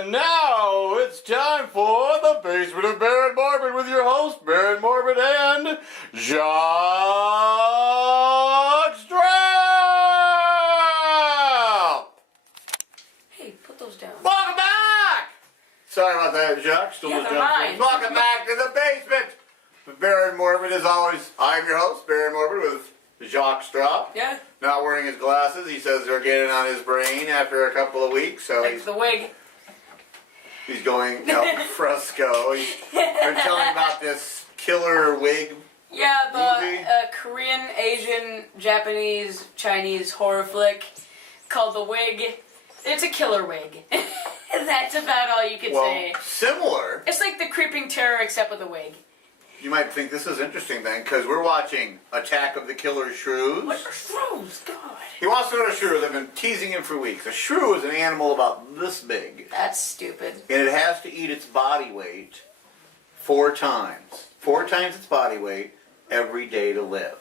And now it's time for the Basement of Baron Morbid with your host, Baron Morbid and Jacques Strauss! Hey, put those down. Welcome back! Sorry about that, Jacques. Still Yeah, they're mine. Welcome back to the basement. Baron Morbid, as always, I'm your host, Baron Morbid, with Jacques Strauss. Yeah. Not wearing his glasses. He says they're getting on his brain after a couple of weeks, so Like the wig. he's going al fresco. They're telling about this killer wig. Yeah, movie. the Korean, Asian, Japanese, Chinese horror flick called The Wig. It's a killer wig. That's about all you can say. Similar. It's like the Creeping Terror except with a wig. You might think this is interesting then, because we're watching Attack of the Killer Shrews. What are shrews? God. He wants to know what a shrew is. I've been teasing him for weeks. A shrew is an animal about this big. That's stupid. And it has to eat its body weight 4 times. 4 times its body weight every day to live.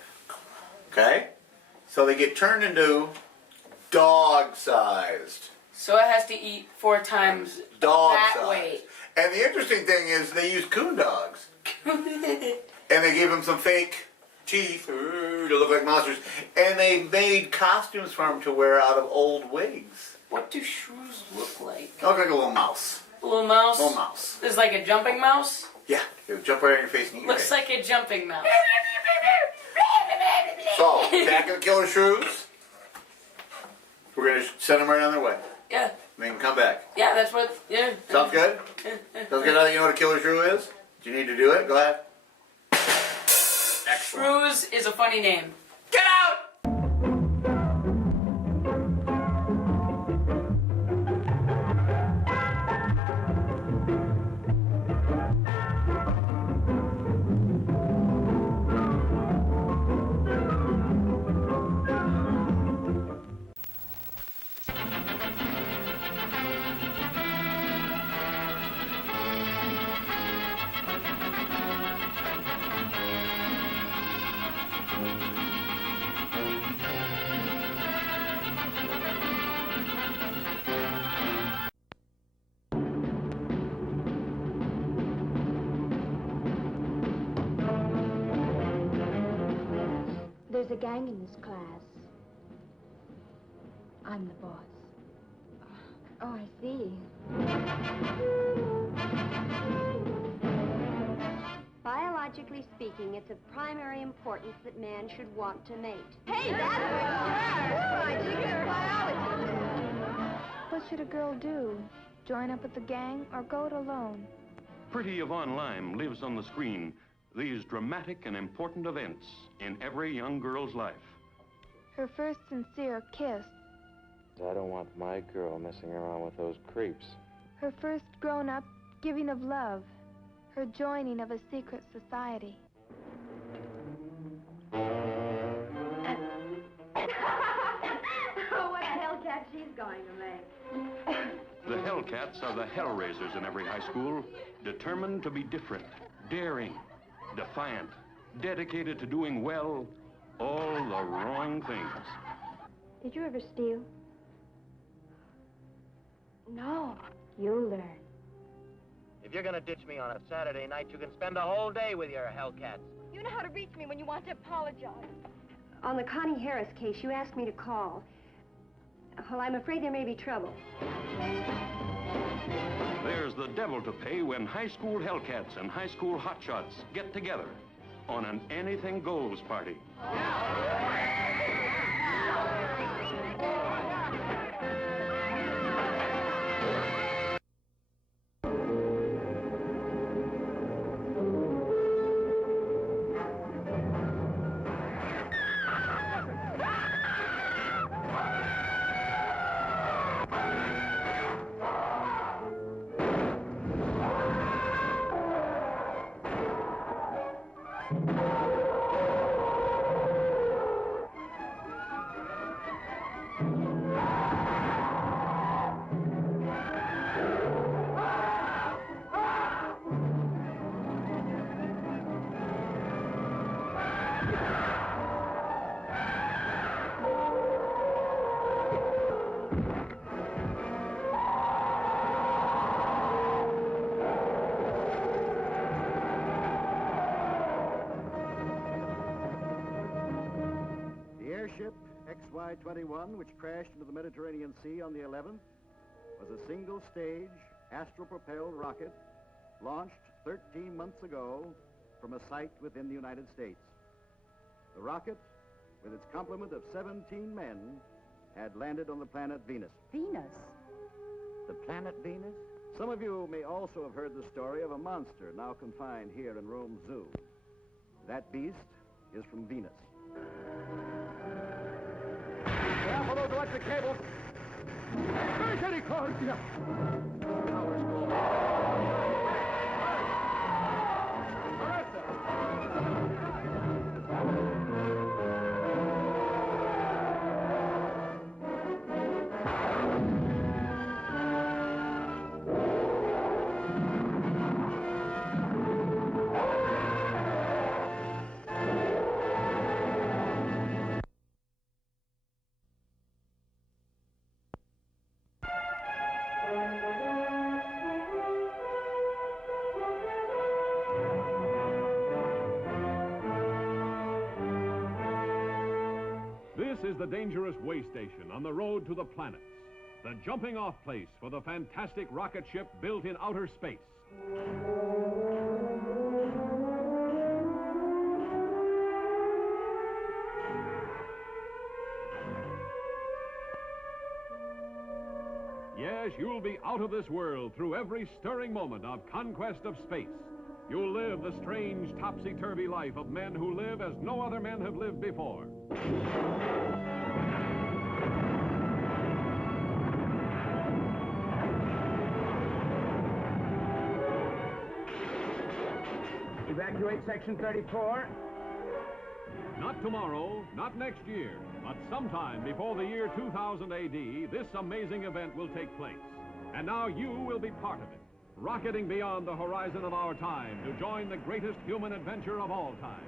Okay? So they get turned into dog-sized. So it has to eat 4 times that Dog-sized. weight. And the interesting thing is they use coon dogs. And they gave them some fake teeth to look like monsters. And they made costumes for them to wear out of old wigs. What do shrews look like? They look like a little mouse. A little mouse? Little mouse. It's like a jumping mouse? Yeah, they would jump right in your face and eat your Looks face. like a jumping mouse. So, Attack of the Killer Shrews. We're going to send them right on their way. Yeah. They can come back. Yeah, that's what, yeah. Sounds good? Sounds good now that you know what a killer shrew is? Do you need to do it? Go ahead. Excellent. Shrews is a funny name. Get out! There's a gang in this class. I'm the boss. Oh, I see. Biologically speaking, it's of primary importance that man should want to mate. Hey, that's right. She gets biology. What should a girl do? Join up with the gang or go it alone? Pretty Yvonne Lime lives on the screen these dramatic and important events in every young girl's life. Her first sincere kiss. I don't want my girl messing around with those creeps. Her first grown-up giving of love. Her joining of a secret society. Oh, what a hellcat she's going to make. The Hellcats are the Hellraisers in every high school, determined to be different, daring, defiant, dedicated to doing well, all the wrong things. Did you ever steal? No. You'll learn. If you're gonna ditch me on a Saturday night, you can spend a whole day with your Hellcats. You know how to reach me when you want to apologize. On the Connie Harris case, you asked me to call. Well, I'm afraid there may be trouble. There's the devil to pay when high school Hellcats and high school hotshots get together on an anything goes party. Y-21, which crashed into the Mediterranean Sea on the 11th, was a single-stage, astral-propelled rocket launched 13 months ago from a site within the United States. The rocket, with its complement of 17 men, had landed on the planet Venus. Venus? The planet Venus? Some of you may also have heard the story of a monster now confined here in Rome Zoo. That beast is from Venus. Careful, those electric cables! Misericordia! Power's low. Arrest This is the dangerous way station on the road to the planets, the jumping off place for the fantastic rocket ship built in outer space. Yes, you'll be out of this world through every stirring moment of conquest of space. You'll live the strange, topsy-turvy life of men who live as no other men have lived before. Evacuate Section 34. Not tomorrow, not next year, but sometime before the year 2000 AD, this amazing event will take place. And now you will be part of it, rocketing beyond the horizon of our time to join the greatest human adventure of all time.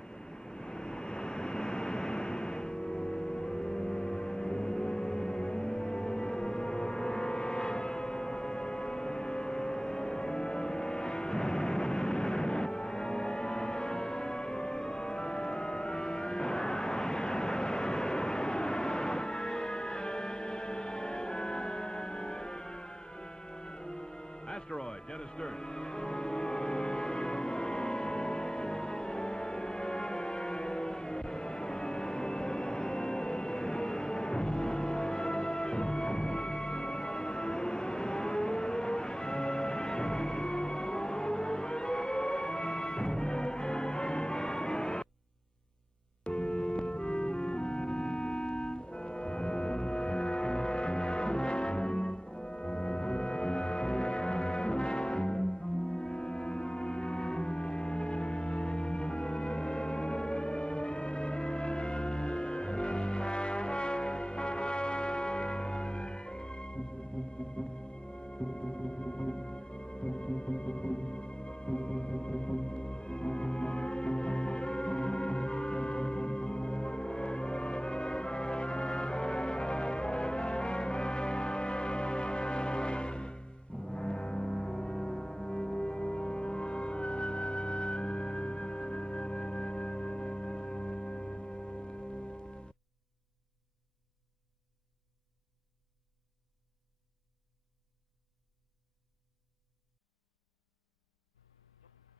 Asteroid, dead astern.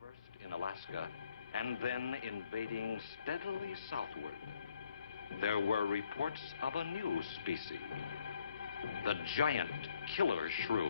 First in Alaska, and then invading steadily southward, there were reports of a new species, the giant killer shrew.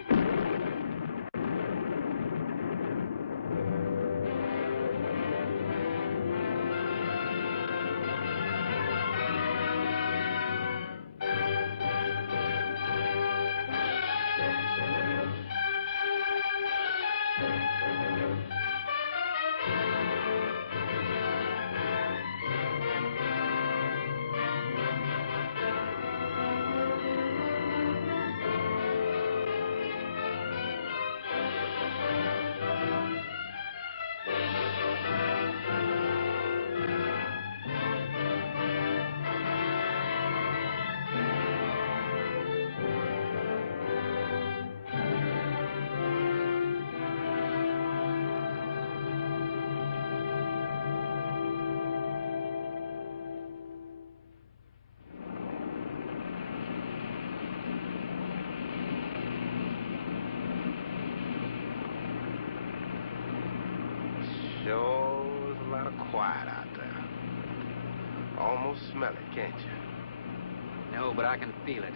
almost smell it, can't you? No, but I can feel it.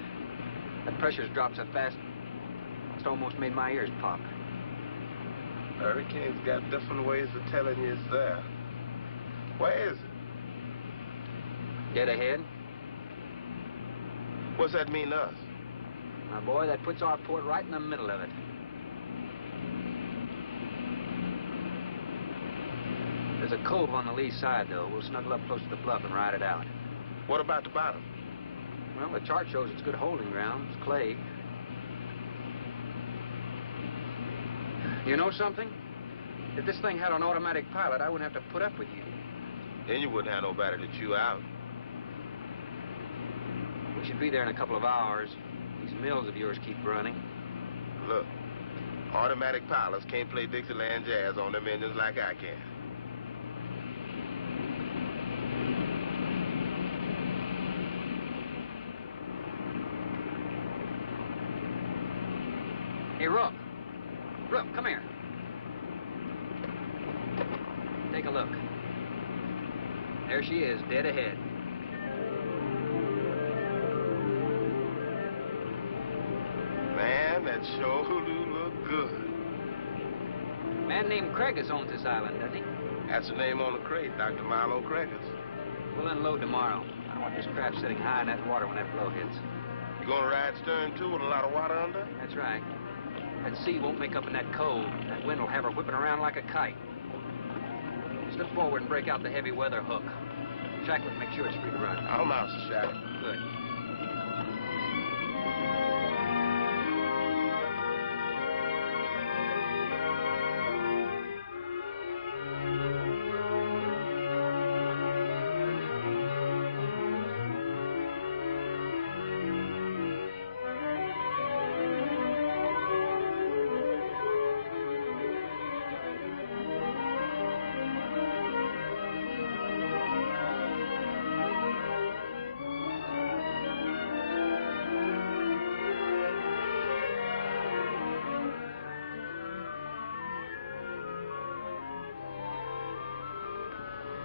That pressure's dropped so fast, it's almost made my ears pop. Hurricane's got different ways of telling you it's there. Where is it? Dead ahead. What's that mean to us? My boy, that puts our port right in the middle of it. There's a cove on the lee side, though. We'll snuggle up close to the bluff and ride it out. What about the bottom? Well, the chart shows it's good holding ground. It's clay. You know something? If this thing had an automatic pilot, I wouldn't have to put up with you. Then you wouldn't have nobody to chew out. We should be there in a couple of hours. These mills of yours keep running. Look, automatic pilots can't play Dixieland jazz on them engines like I can. Hey, Rook. Rook, come here. Take a look. There she is, dead ahead. Man, that sure do look good. A man named Craigus owns this island, doesn't he? That's the name on the crate, Dr. Milo Craigus. We'll unload tomorrow. I don't want this craft sitting high in that water when that blow hits. You gonna ride stern, too, with a lot of water under? That's right. That sea won't make up in that cove. That wind will have her whipping around like a kite. Slip forward and break out the heavy weather hook. Shackle it, make sure it's free to run. I'll mouse the shackle. Good.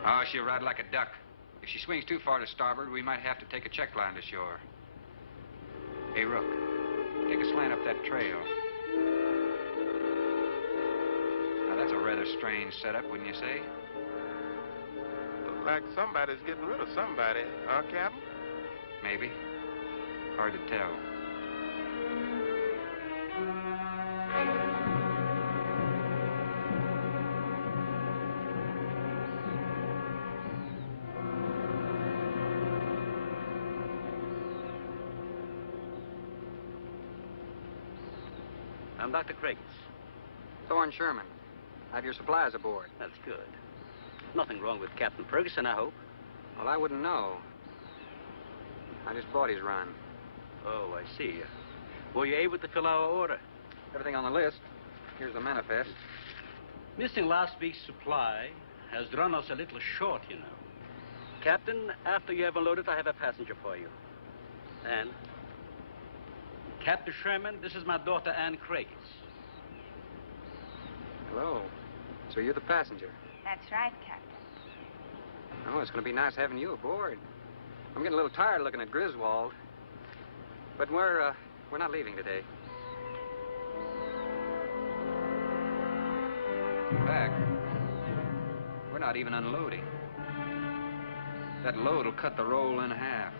Oh, she'll ride like a duck. If she swings too far to starboard, we might have to take a check line to shore. Hey, Rook, take a slant up that trail. Now, that's a rather strange setup, wouldn't you say? Look like somebody's getting rid of somebody, huh, Captain? Maybe. Hard to tell. I'm Dr. Craigus. Thorne Sherman. I have your supplies aboard. That's good. Nothing wrong with Captain Ferguson, I hope. Well, I wouldn't know. I just bought his run. Oh, I see. Were you able to fill our order? Everything on the list. Here's the manifest. Missing last week's supply has run us a little short, you know. Captain, after you have unloaded, I have a passenger for you. Anne. Captain Sherman, this is my daughter, Anne Craigus. Hello. So you're the passenger? That's right, Captain. Oh, it's going to be nice having you aboard. I'm getting a little tired looking at Griswold. But we're not leaving today. In fact, we're not even unloading. That load will cut the roll in half.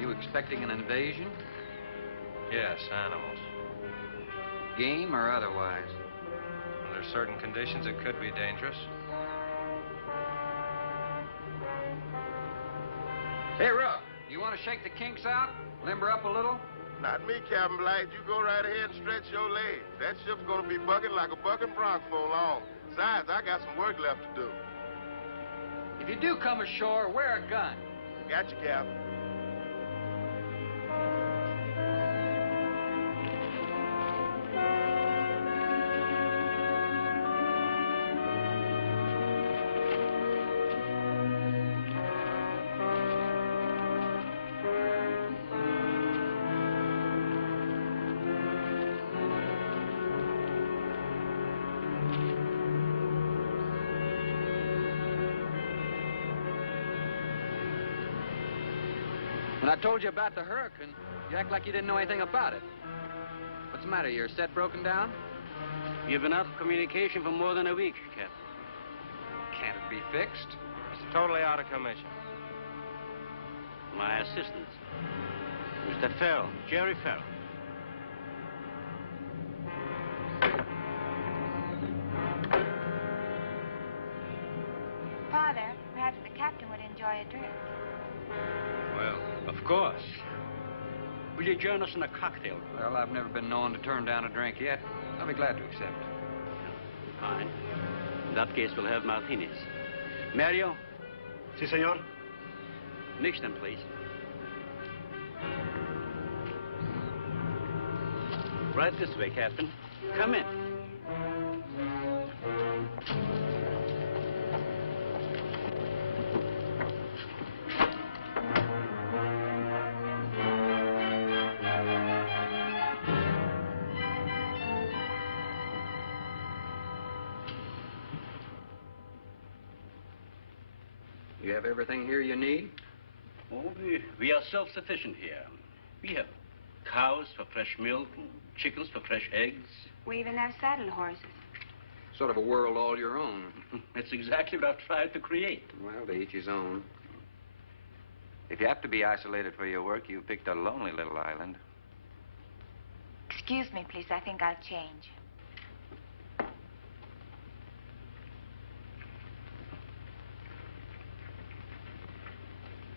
You expecting an invasion? Yes, animals. Game or otherwise? Under certain conditions, it could be dangerous. Hey, Rook, you want to shake the kinks out? Limber up a little? Not me, Captain Blythe. You go right ahead and stretch your legs. That ship's gonna be bucking like a bucking bronc for long. Besides, I got some work left to do. If you do come ashore, wear a gun. Got you, Captain. When I told you about the hurricane, you act like you didn't know anything about it. What's the matter? Your set broken down? You've been out of communication for more than a week, Captain. Can't it be fixed? It's totally out of commission. My assistant, Mr. Farrell, Jerry Farrell. Father, perhaps the captain would enjoy a drink. Well, of course. Will you join us in a cocktail? Well, I've never been known to turn down a drink yet. I'll be glad to accept. Fine. In that case, we'll have martinis. Mario? Si, senor. Mix them, please. Right this way, Captain. Come in. You have everything here you need? Oh, we are self-sufficient here. We have cows for fresh milk and chickens for fresh eggs. We even have saddle horses. Sort of a world all your own. That's exactly what I've tried to create. Well, to each his own. If you have to be isolated for your work, you picked a lonely little island. Excuse me, please. I think I'll change.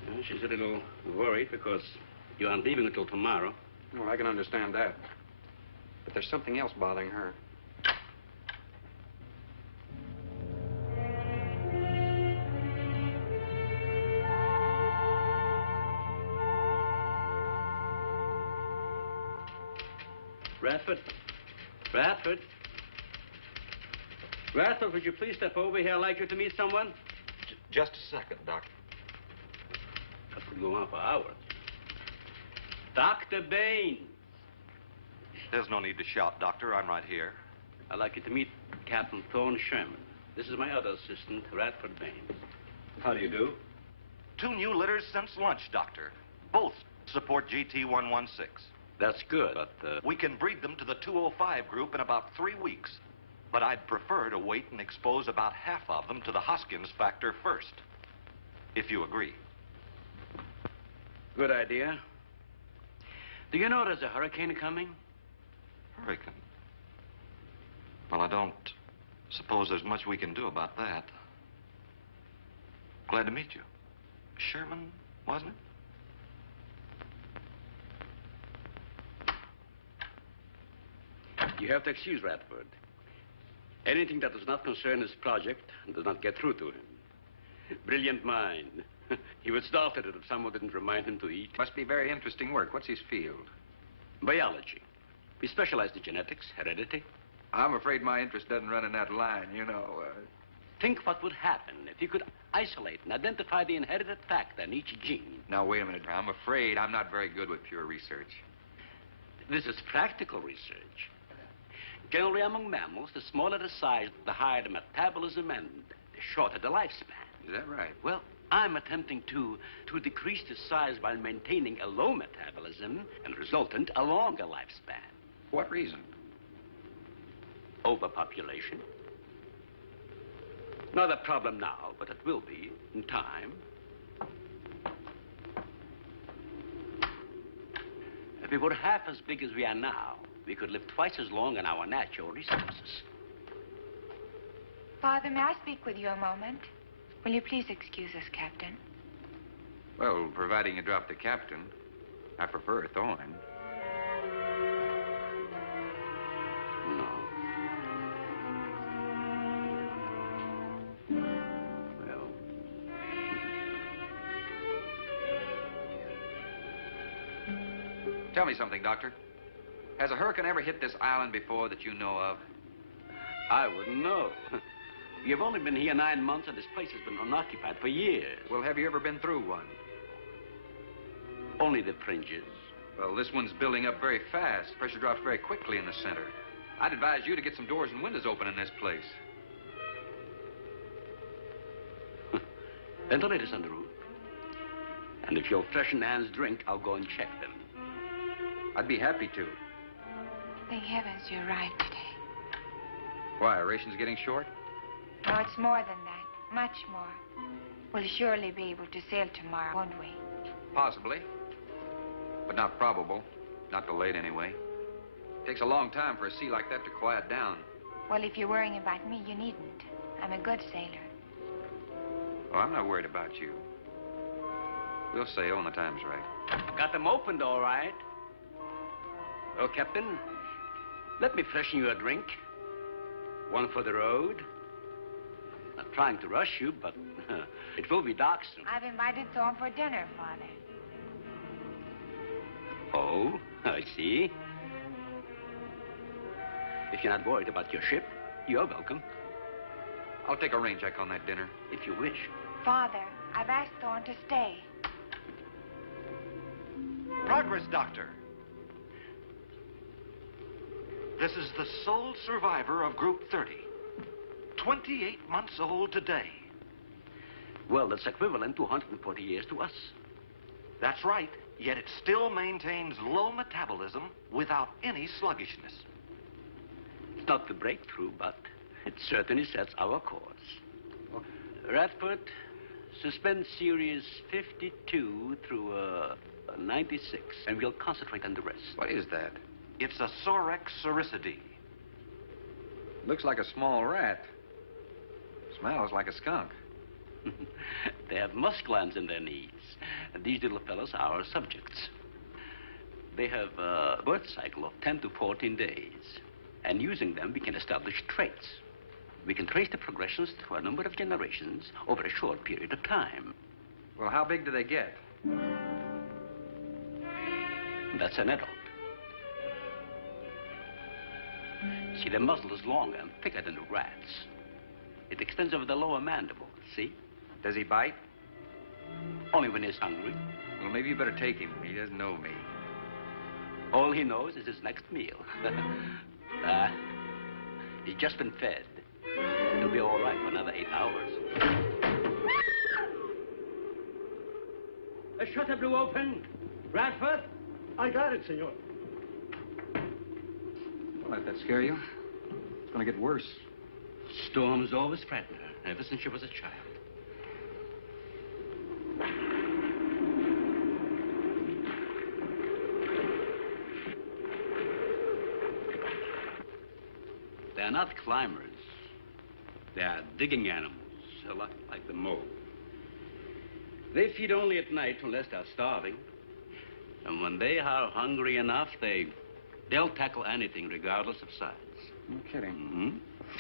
Well, she's a little worried because you aren't leaving until tomorrow. Well, I can understand that. But there's something else bothering her. Radford? Radford? Radford, would you please step over here? I'd like you to meet someone. Just a second, Doctor. That could go on for hours. Dr. Baines. There's no need to shout, Doctor. I'm right here. I'd like you to meet Captain Thorne Sherman. This is my other assistant, Radford Baines. How do you do? 2 new litters since lunch, Doctor. Both support GT116. That's good, but... We can breed them to the 205 group in about 3 weeks. But I'd prefer to wait and expose about half of them to the Hoskins factor first. If you agree. Good idea. Do you know there's a hurricane coming? Hurricane? Well, I don't suppose there's much we can do about that. Glad to meet you. Sherman, wasn't it? You have to excuse Radford. Anything that does not concern his project does not get through to him. Brilliant mind. He would start at it if someone didn't remind him to eat. Must be very interesting work. What's his field? Biology. We specialize in genetics, heredity. I'm afraid my interest doesn't run in that line, you know. Think what would happen if you could isolate and identify the inherited factor in each gene. Now, wait a minute. I'm afraid I'm not very good with pure research. This is practical research. Generally, among mammals, the smaller the size, the higher the metabolism and the shorter the lifespan. Is that right? Well, I'm attempting to decrease the size while maintaining a low metabolism and resultant a longer lifespan. For what reason? Overpopulation. Not a problem now, but it will be in time. If we were half as big as we are now, we could live twice as long on our natural resources. Father, may I speak with you a moment? Will you please excuse us, Captain? Well, providing you drop the captain, I prefer Thorne. No. Well. Tell me something, Doctor. Has a hurricane ever hit this island before that you know of? I wouldn't know. You've only been here 9 months, and this place has been unoccupied for years. Well, have you ever been through one? Only the fringes. Well, this one's building up very fast. Pressure drops very quickly in the center. I'd advise you to get some doors and windows open in this place. Ventilators on the roof. And if you'll freshen Anne's drink, I'll go and check them. I'd be happy to. Thank heavens you're right today. Why, are rations getting short? No, it's more than that. Much more. We'll surely be able to sail tomorrow, won't we? Possibly. But not probable. Not delayed anyway. Takes a long time for a sea like that to quiet down. Well, if you're worrying about me, you needn't. I'm a good sailor. Oh, I'm not worried about you. We'll sail when the time's right. Got them opened, all right. Well, Captain, let me freshen you a drink. One for the road. Not trying to rush you, but it will be dark soon. I've invited Thorne for dinner, Father. Oh, I see. If you're not worried about your ship, you're welcome. I'll take a rain check on that dinner. If you wish. Father, I've asked Thorne to stay. Progress, Doctor. This is the sole survivor of Group 30. 28 months old today. Well, that's equivalent to 140 years to us. That's right. Yet it still maintains low metabolism without any sluggishness. It's not the breakthrough, but it certainly sets our course. Radford, suspend series 52 through 96, and we'll concentrate on the rest. What is that? It's a Sorex cericidae. Looks like a small rat. Smells like a skunk. They have musk glands in their knees. And these little fellows are our subjects. They have a birth cycle of 10 to 14 days. And using them, we can establish traits. We can trace the progressions through a number of generations over a short period of time. Well, how big do they get? That's an adult. See, the muzzle is longer and thicker than the rat's. It extends over the lower mandible, see? Does he bite? Only when he's hungry. Well, maybe you better take him. He doesn't know me. All he knows is his next meal. He's just been fed. He'll be all right for another 8 hours. The shutter blew open. Radford? I got it, senor. Don't let that scare you. It's going to get worse. Storms always frighten her, ever since she was a child. They're not climbers. They are digging animals, a lot like the mole. They feed only at night unless they're starving. And when they are hungry enough, they'll tackle anything regardless of size. No kidding. Mm-hmm.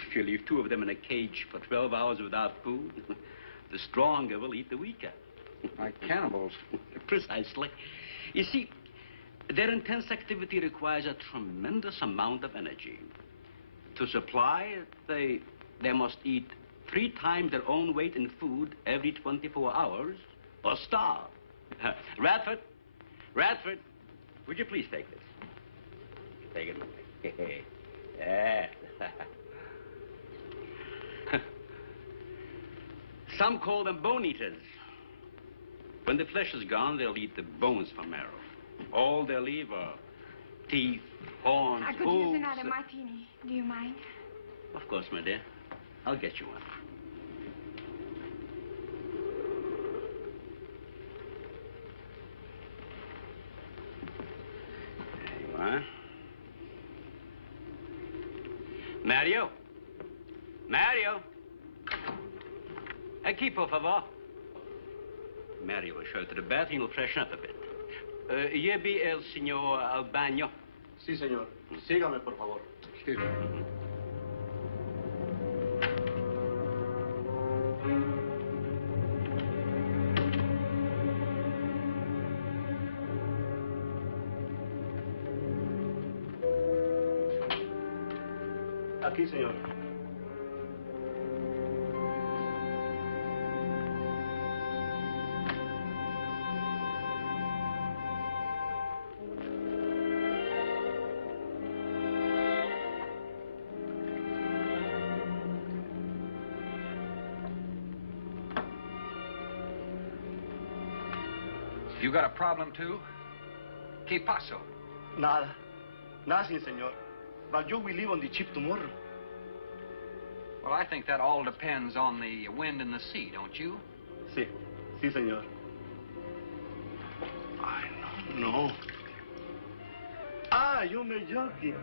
If you leave 2 of them in a cage for 12 hours without food, the stronger will eat the weaker. Like cannibals. Precisely. You see, their intense activity requires a tremendous amount of energy. To supply it, they must eat 3 times their own weight in food every 24 hours or starve. Radford, would you please take this? Take it. Yeah. Some call them bone eaters. When the flesh is gone, they'll eat the bones for marrow. All they'll leave are teeth, horns, I could use another martini. Do you mind? Of course, my dear. I'll get you one. There you are. Mario! Aquí, por favor. Mario will show you to the bath and he'll freshen up a bit. Here be el señor al baño. Sí, señor. Sígame, por favor. Excuse me. Aquí, señor. You got a problem, too? ¿Qué pasó? Nada. Nothing, senor. But you will leave on the ship tomorrow. Well, I think that all depends on the wind and the sea, don't you? Sí. Sí, senor. I don't know. Ah, you're joking.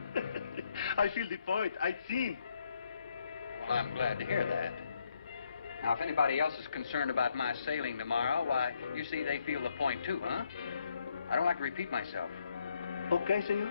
I feel the point. I see. Well, I'm glad to hear that. Now, if anybody else is concerned about my sailing tomorrow, why, you see, they feel the point, too, huh? I don't like to repeat myself. Okay, senor.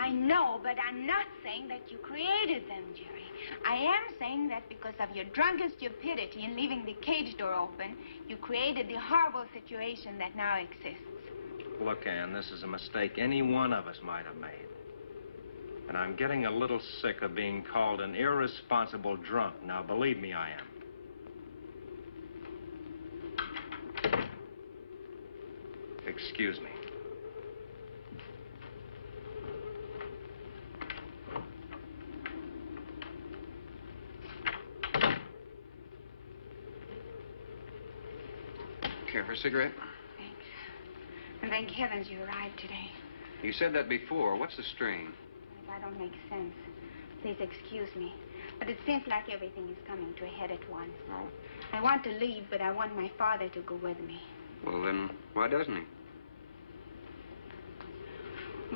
I know, but I'm not saying that you created them, Jerry. I am saying that because of your drunken stupidity in leaving the cage door open, you created the horrible situation that now exists. Look, Ann, this is a mistake any one of us might have made. And I'm getting a little sick of being called an irresponsible drunk. Now, believe me, I am. Excuse me. Care for a cigarette? Thanks. And thank heavens you arrived today. You said that before. What's the strain? That don't make sense. Please excuse me. But it seems like everything is coming to a head at once. Oh? I want to leave, but I want my father to go with me. Well, then, why doesn't he?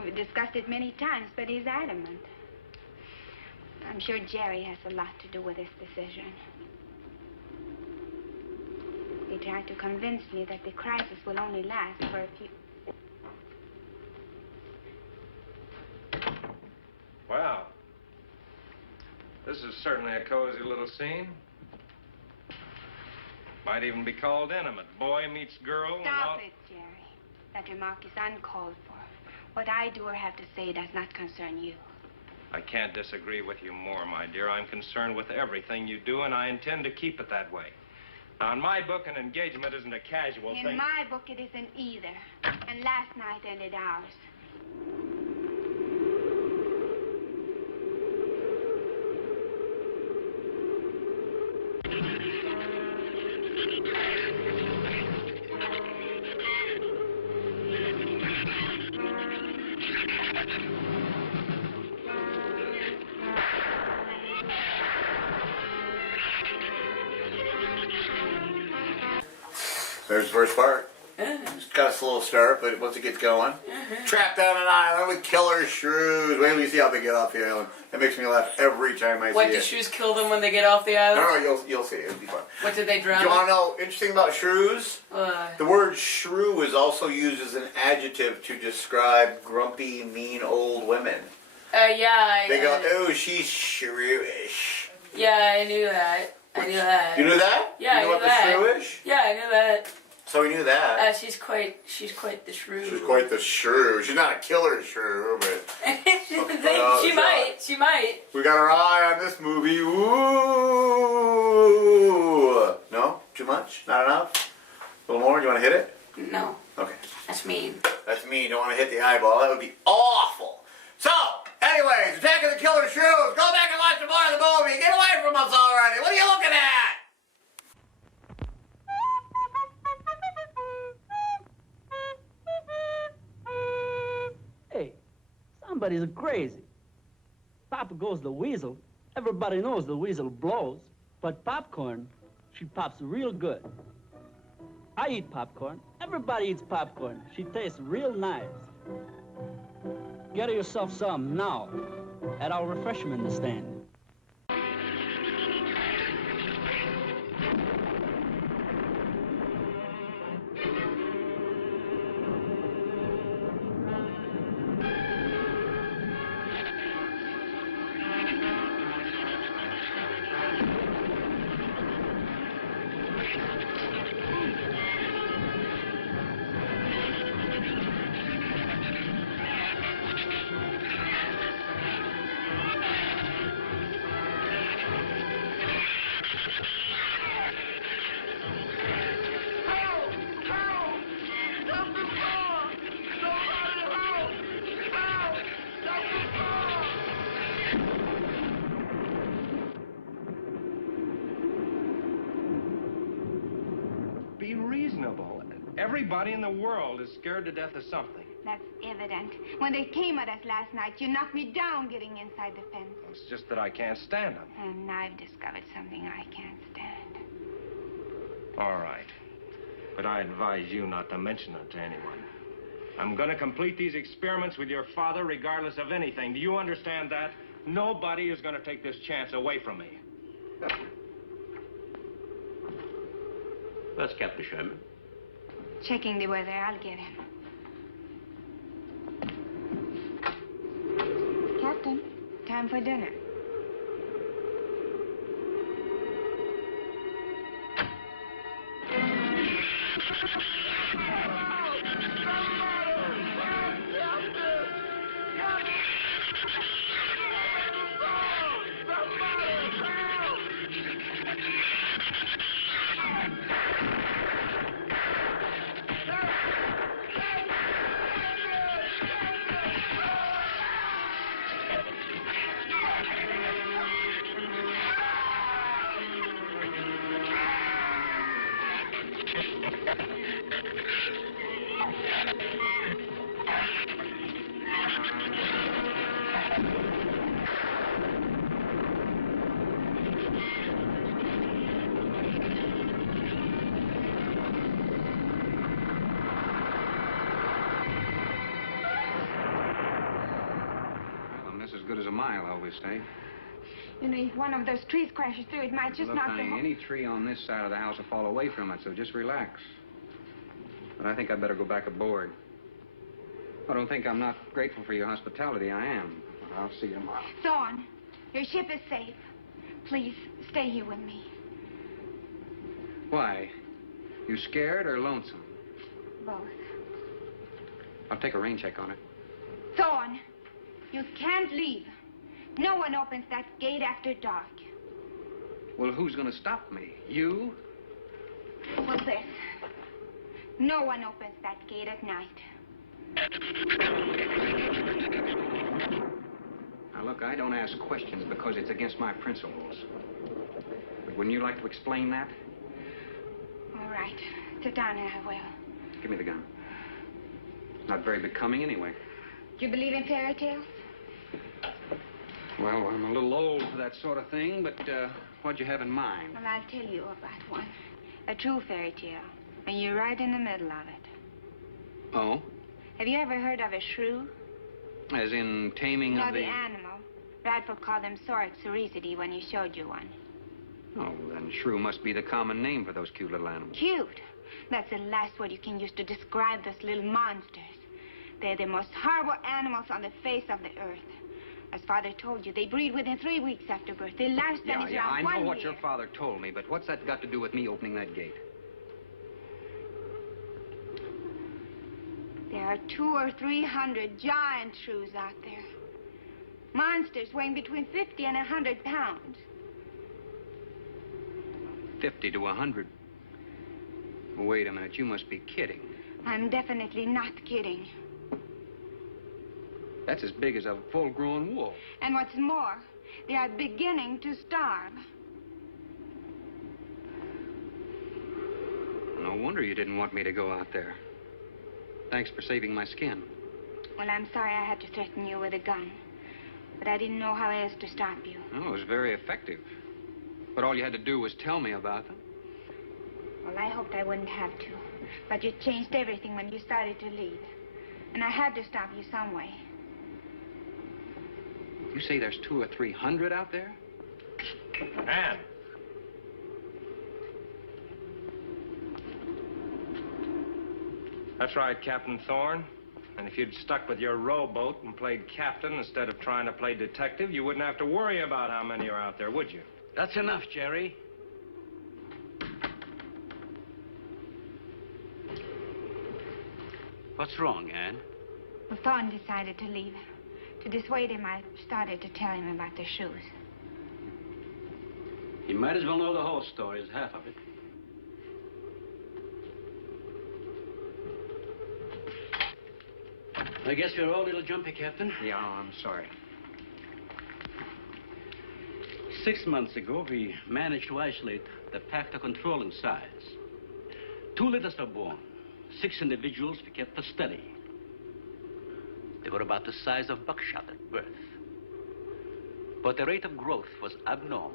We've discussed it many times, but he's adamant. I'm sure Jerry has a lot to do with this decision. He tried to convince me that the crisis will only last for a few... Wow. This is certainly a cozy little scene. Might even be called intimate. Boy meets girl. Stop it, Jerry. That remark is uncalled for. What I do or have to say does not concern you. I can't disagree with you more, my dear. I'm concerned with everything you do, and I intend to keep it that way. Now, in my book, an engagement isn't a casual thing. In my book, it isn't either. And last night ended ours. There's the first part. It's got a slow start, but once it gets going. Trapped on an island with killer shrews. Wait till you see how they get off the island. It makes me laugh every time I see What, it. do shrews kill them when they get off the island? No, you'll see it. It'll be fun. What, did they drown? Do you want to know interesting about shrews? The word shrew is also used as an adjective to describe grumpy, mean old women. Yeah. They go, oh, she's shrewish. Yeah, I knew that. I knew that. You knew that? Yeah, you know I knew that. what the shrew is? Yeah, I knew that. So we knew that. She's quite the shrew. She's quite the shrew. She's not a killer shrew, but She might. we got our eye on this movie. Ooh, no, too much, not enough. A little more. You want to hit it? No. Okay. That's mean. That's mean. You don't want to hit the eyeball. That would be awful. So, anyways, Attack of the Killer Shrews. Go back and watch the more of the movie. Get away from us already. What are you looking at? Hey, somebody's crazy. Papa goes the weasel. Everybody knows the weasel blows. But popcorn, she pops real good. I eat popcorn. Everybody eats popcorn. She tastes real nice. Get yourself some now at our refreshment stand. Everybody in the world is scared to death of something. That's evident. When they came at us last night, you knocked me down getting inside the fence. It's just that I can't stand them. And I've discovered something I can't stand. All right. But I advise you not to mention it to anyone. I'm going to complete these experiments with your father regardless of anything. Do you understand that? Nobody is going to take this chance away from me. Where's Captain Sherman? Checking the weather. I'll get him. Captain, time for dinner. As good as a mile, I always say. You know, if one of those trees crashes through, it might just Look, knock honey, the whole... any tree on this side of the house will fall away from it, so just relax. But I think I'd better go back aboard. I don't think I'm not grateful for your hospitality. I am. I'll see you tomorrow. Thorne, your ship is safe. Please, stay here with me. Why? You scared or lonesome? Both. I'll take a rain check on it. Thorne, you can't leave. No one opens that gate after dark. Well, who's going to stop me? You? Well, this. No one opens that gate at night. Now, look, I don't ask questions because it's against my principles. But wouldn't you like to explain that? All right. Sit down and I will. Give me the gun. It's not very becoming anyway. Do you believe in fairy tales? Well, I'm a little old for that sort of thing, but what'd you have in mind? Well, I'll tell you about one. A true fairy tale. And you're right in the middle of it. Oh? Have you ever heard of a shrew? As in taming No, of the animal. Radford called them Sorixoricidae when he showed you one. Oh, then shrew must be the common name for those cute little animals. Cute. That's the last word you can use to describe those little monsters. They're the most horrible animals on the face of the earth. As Father told you, they breed within 3 weeks after birth. Their lifespan is around 1 I know year. what your father told me, but what's that got to do with me opening that gate? There are 200 or 300 giant shrews out there. Monsters weighing between 50 and 100 pounds. 50 to 100. Wait a minute, you must be kidding. I'm definitely not kidding. That's as big as a full-grown wolf. And what's more, they are beginning to starve. No wonder you didn't want me to go out there. Thanks for saving my skin. Well, I'm sorry I had to threaten you with a gun. But I didn't know how else to stop you. Oh, it was very effective. But all you had to do was tell me about them. Well, I hoped I wouldn't have to. But you changed everything when you started to leave. And I had to stop you some way. You say there's 200 or 300 out there? Anne. That's right, Captain Thorne. And if you'd stuck with your rowboat and played captain instead of trying to play detective, you wouldn't have to worry about how many are out there, would you? That's enough, Jerry. What's wrong, Anne? Well, Thorne decided to leave. To dissuade him, I started to tell him about the shoes. He might as well know the whole story as half of it. I guess you're all a little jumpy, Captain. Yeah, I'm sorry. 6 months ago, we managed to isolate the factor controlling size. 2 litters are born. 6 individuals we kept for study. They were about the size of buckshot at birth. But the rate of growth was abnormal.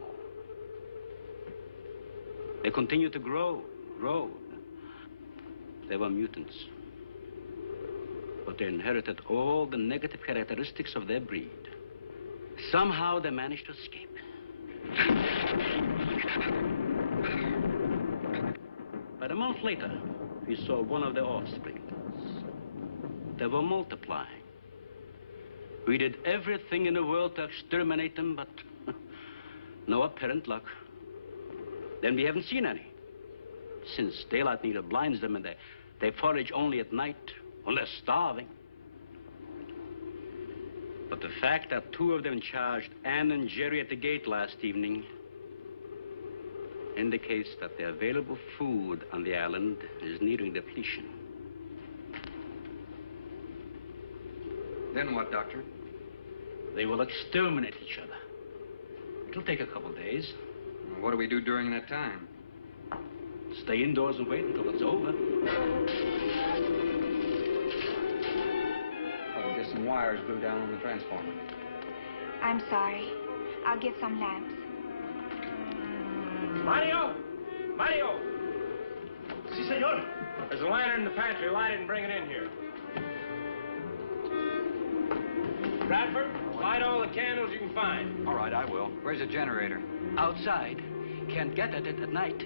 They continued to grow. They were mutants. But they inherited all the negative characteristics of their breed. Somehow they managed to escape. But a month later, we saw one of their offspring. They were multiplying. We did everything in the world to exterminate them, but no apparent luck. Then we haven't seen any. Since daylight neither blinds them and they forage only at night, unless starving. But the fact that 2 of them charged Anne and Jerry at the gate last evening indicates that the available food on the island is nearing depletion. Then what, Doctor? They will exterminate each other. It'll take a couple days. What do we do during that time? Stay indoors and wait until it's over. Oh, just some wires blew down on the transformer. I'm sorry. I'll get some lamps. Mario! Mario! Si, senor. There's a lantern in the pantry. Light it and bring it in here. Bradford, light all the candles you can find. All right, I will. Where's the generator? Outside. Can't get at it at night.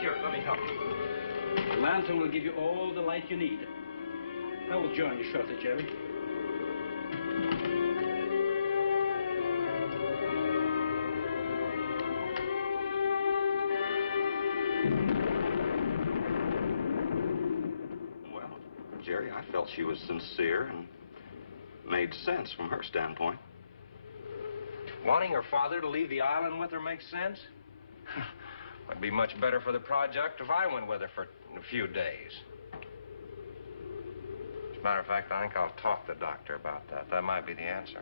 Here, let me help you. The lantern will give you all the light you need. I will join you shortly, Jerry. Well, Jerry, I felt she was sincere and made sense from her standpoint. Wanting her father to leave the island with her makes sense? It'd be much better for the project if I went with her for a few days. As a matter of fact, I think I'll talk to the doctor about that. That might be the answer.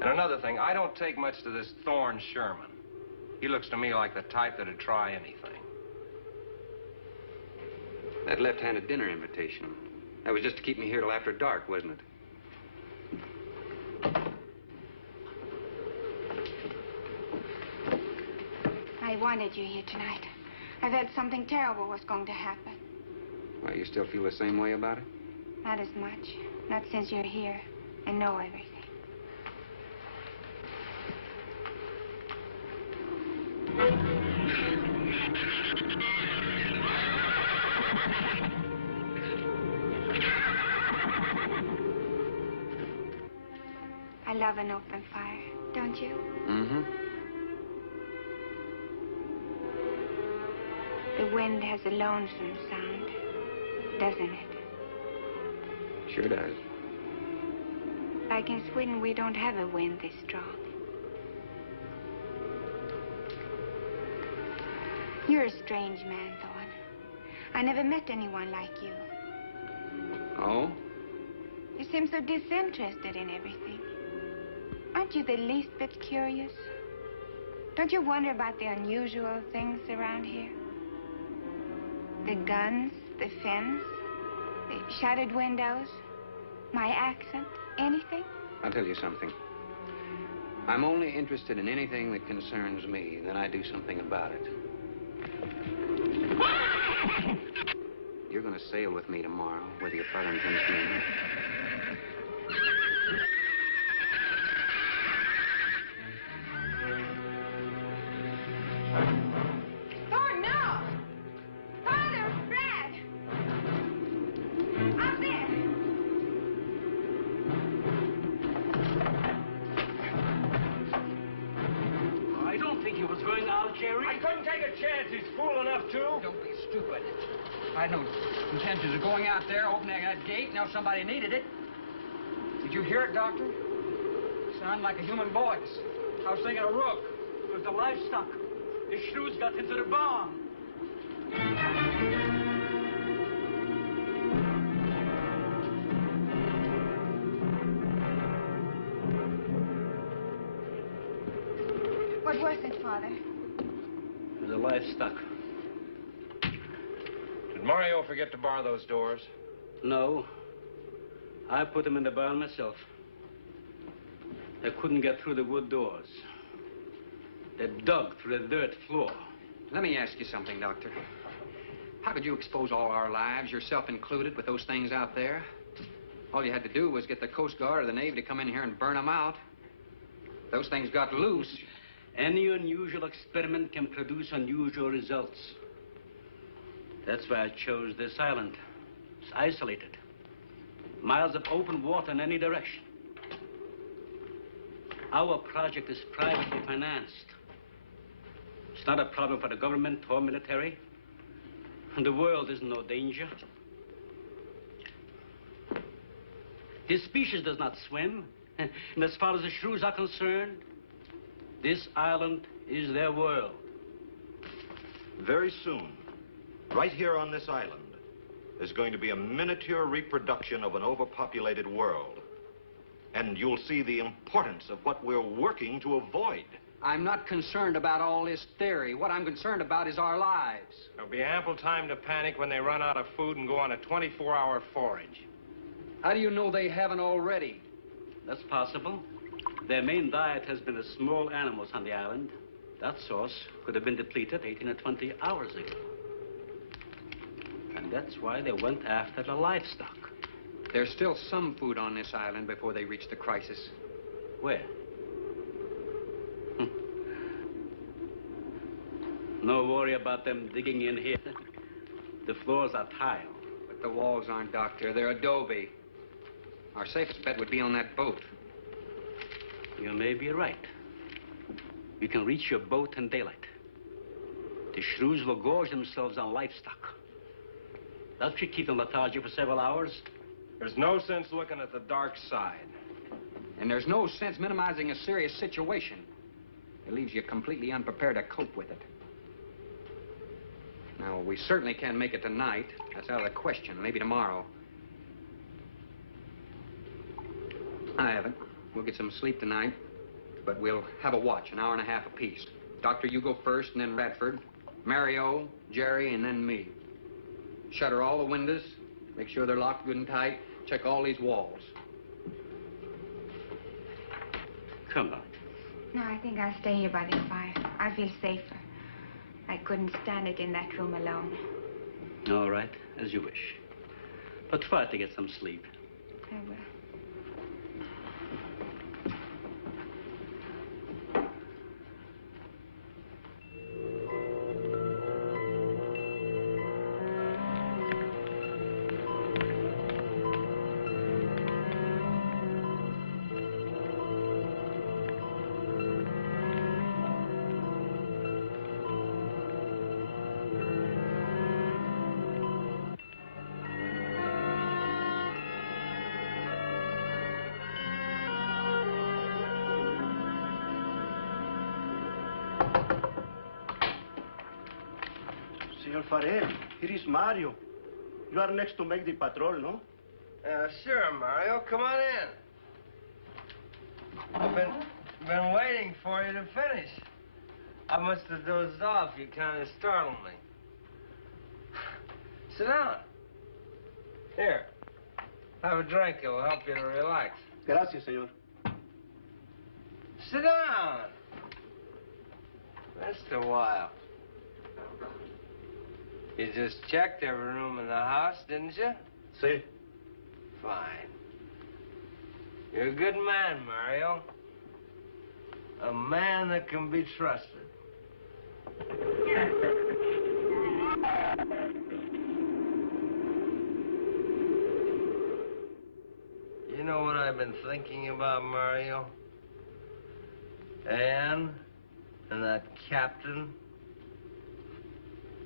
And another thing, I don't take much to this Thorne Sherman. He looks to me like the type that'd try anything. That left-handed dinner invitation. That was just to keep me here till after dark, wasn't it? I wanted you here tonight. I thought something terrible was going to happen. Why, you still feel the same way about it? Not as much. Not since you're here and know everything. I love an open fire, don't you? Mm-hmm. The wind has a lonesome sound, doesn't it? Sure does. Like in Sweden, we don't have a wind this strong. You're a strange man, Thorne. I never met anyone like you. Oh? You seem so disinterested in everything. Aren't you the least bit curious? Don't you wonder about the unusual things around here? The guns, the fence, the shuttered windows, my accent, anything? I'll tell you something. I'm only interested in anything that concerns me, then I do something about it. You're going to sail with me tomorrow, whether your father intends to or not. Thorne, no! Father, Brad! Out there! I don't think he was going out, Jerry. I couldn't take a chance. He's fool enough to. Don't be stupid. I had no intentions of going out there, opening that gate. Now somebody needed it. Did you hear it, Doctor? Sounded like a human voice. I was thinking of Rook. It was the livestock. The Shrews got into the barn. What was it, Father? The livestock. Mario forget to bar those doors? No. I put them in the barn myself. They couldn't get through the wood doors. They dug through the dirt floor. Let me ask you something, Doctor. How could you expose all our lives, yourself included, with those things out there? All you had to do was get the Coast Guard or the Navy to come in here and burn them out. Those things got loose. Any unusual experiment can produce unusual results. That's why I chose this island. It's isolated. Miles of open water in any direction. Our project is privately financed. It's not a problem for the government or military. And the world is in no danger. This species does not swim. And as far as the Shrews are concerned, this island is their world. Very soon, right here on this island, there's going to be a miniature reproduction of an overpopulated world. And you'll see the importance of what we're working to avoid. I'm not concerned about all this theory. What I'm concerned about is our lives. There'll be ample time to panic when they run out of food and go on a 24-hour forage. How do you know they haven't already? That's possible. Their main diet has been the small animals on the island. That source could have been depleted 18 or 20 hours ago. And that's why they went after the livestock. There's still some food on this island before they reach the crisis. Where? No worry about them digging in here. The floors are tile. But the walls aren't, Doctor. They're adobe. Our safest bet would be on that boat. You may be right. You can reach your boat in daylight. The Shrews will gorge themselves on livestock. That should keep them lethargic for several hours. There's no sense looking at the dark side. And there's no sense minimizing a serious situation. It leaves you completely unprepared to cope with it. Now, we certainly can't make it tonight. That's out of the question. Maybe tomorrow. I haven't. We'll get some sleep tonight. But we'll have a watch, an hour and a half apiece. Doctor, you go first, and then Radford. Mario, Jerry, and then me. Shutter all the windows. Make sure they're locked good and tight. Check all these walls. Come on. No, I think I'll stay here by the fire. I feel safer. I couldn't stand it in that room alone. All right, as you wish. But try to get some sleep. I will. Senor Farel, here is Mario. You are next to make the patrol, no? Sure, Mario. Come on in. I've been waiting for you to finish. I must have dozed off. You kind of startled me. Sit down. Here. Have a drink. It'll help you to relax. Gracias, senor. Sit down. Just a while. You just checked every room in the house, didn't you? Si. Fine. You're a good man, Mario. A man that can be trusted. You know what I've been thinking about, Mario? Anne and that captain.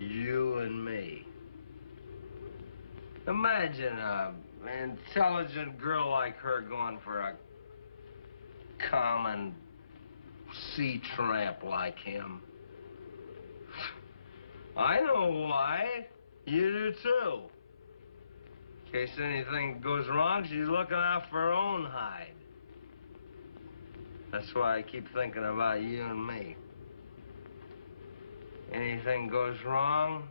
You and me. Imagine an intelligent girl like her going for a common sea tramp like him. I know why. You do too. In case anything goes wrong, she's looking out for her own hide. That's why I keep thinking about you and me. Anything goes wrong,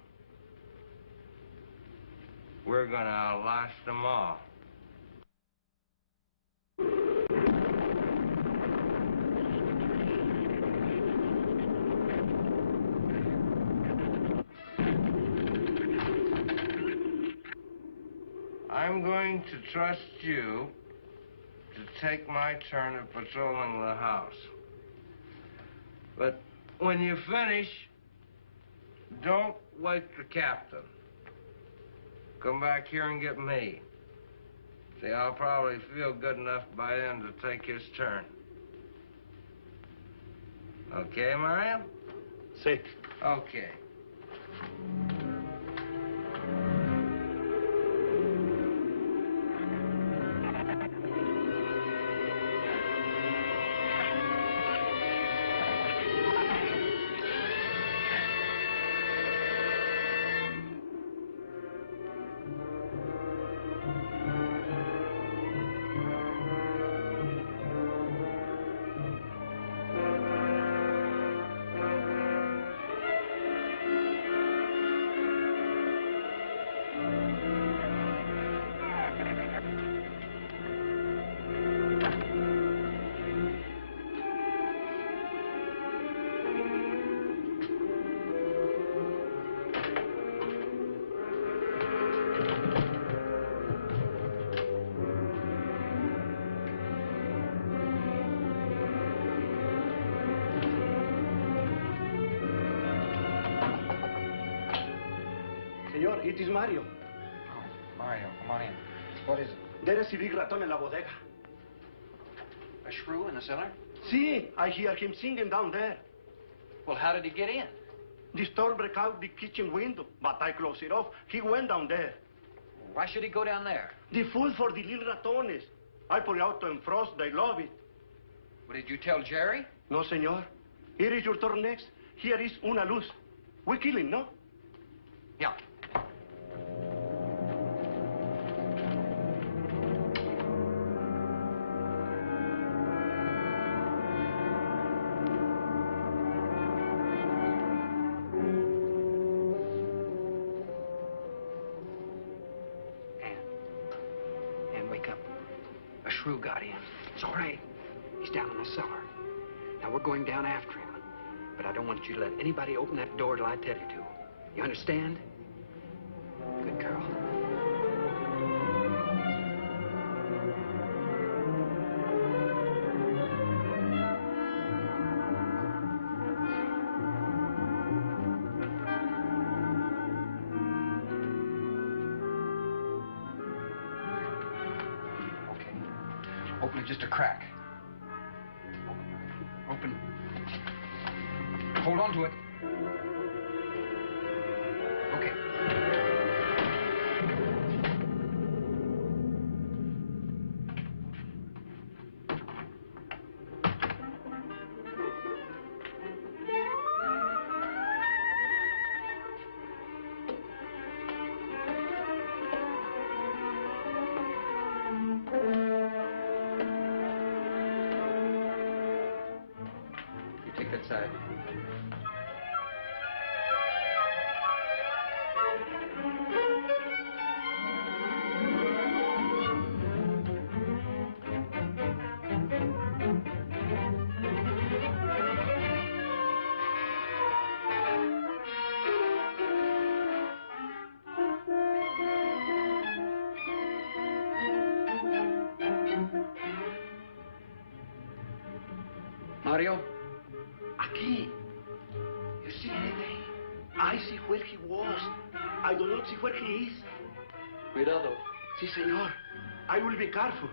we're gonna outlast them all. I'm going to trust you to take my turn at patrolling the house. But when you finish, don't wake the captain. Come back here and get me. See, I'll probably feel good enough by then to take his turn. Okay, Mario? Sí. Okay. Señor, it is Mario. Oh, Mario, come on in. What is it? There is a big raton en la bodega. A shrew in the cellar? See, I hear him singing down there. Well, how did he get in? The storm broke out the kitchen window, but I closed it off. He went down there. Why should he go down there? The food for the little ratones. I put it out to frost. They love it. Well, did you tell Jerry? No, senor. Here is your turn next. Here is una luz. We kill him, no? Yeah. Ann, wake up. A shrew got in. It's all right. He's down in the cellar. Now, we're going down after him. But I don't want you to let anybody open that door till I tell you to. You understand? Good girl. Okay. Open it just a crack. Open. Hold on to it. Okay. You take that side. Mario? Aquí. You see anything? I see where he was. I do not see where he is. Cuidado. Sí, senor. I will be careful.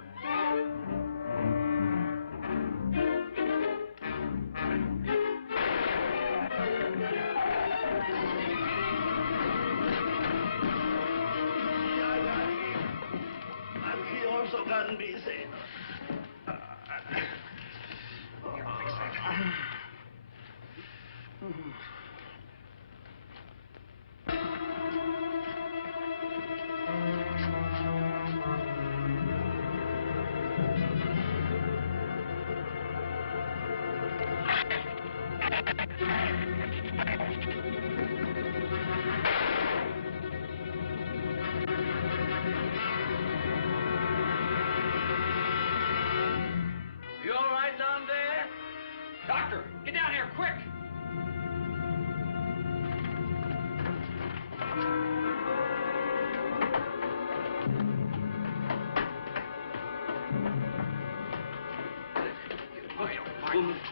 And he also can be seen. Here, fix that.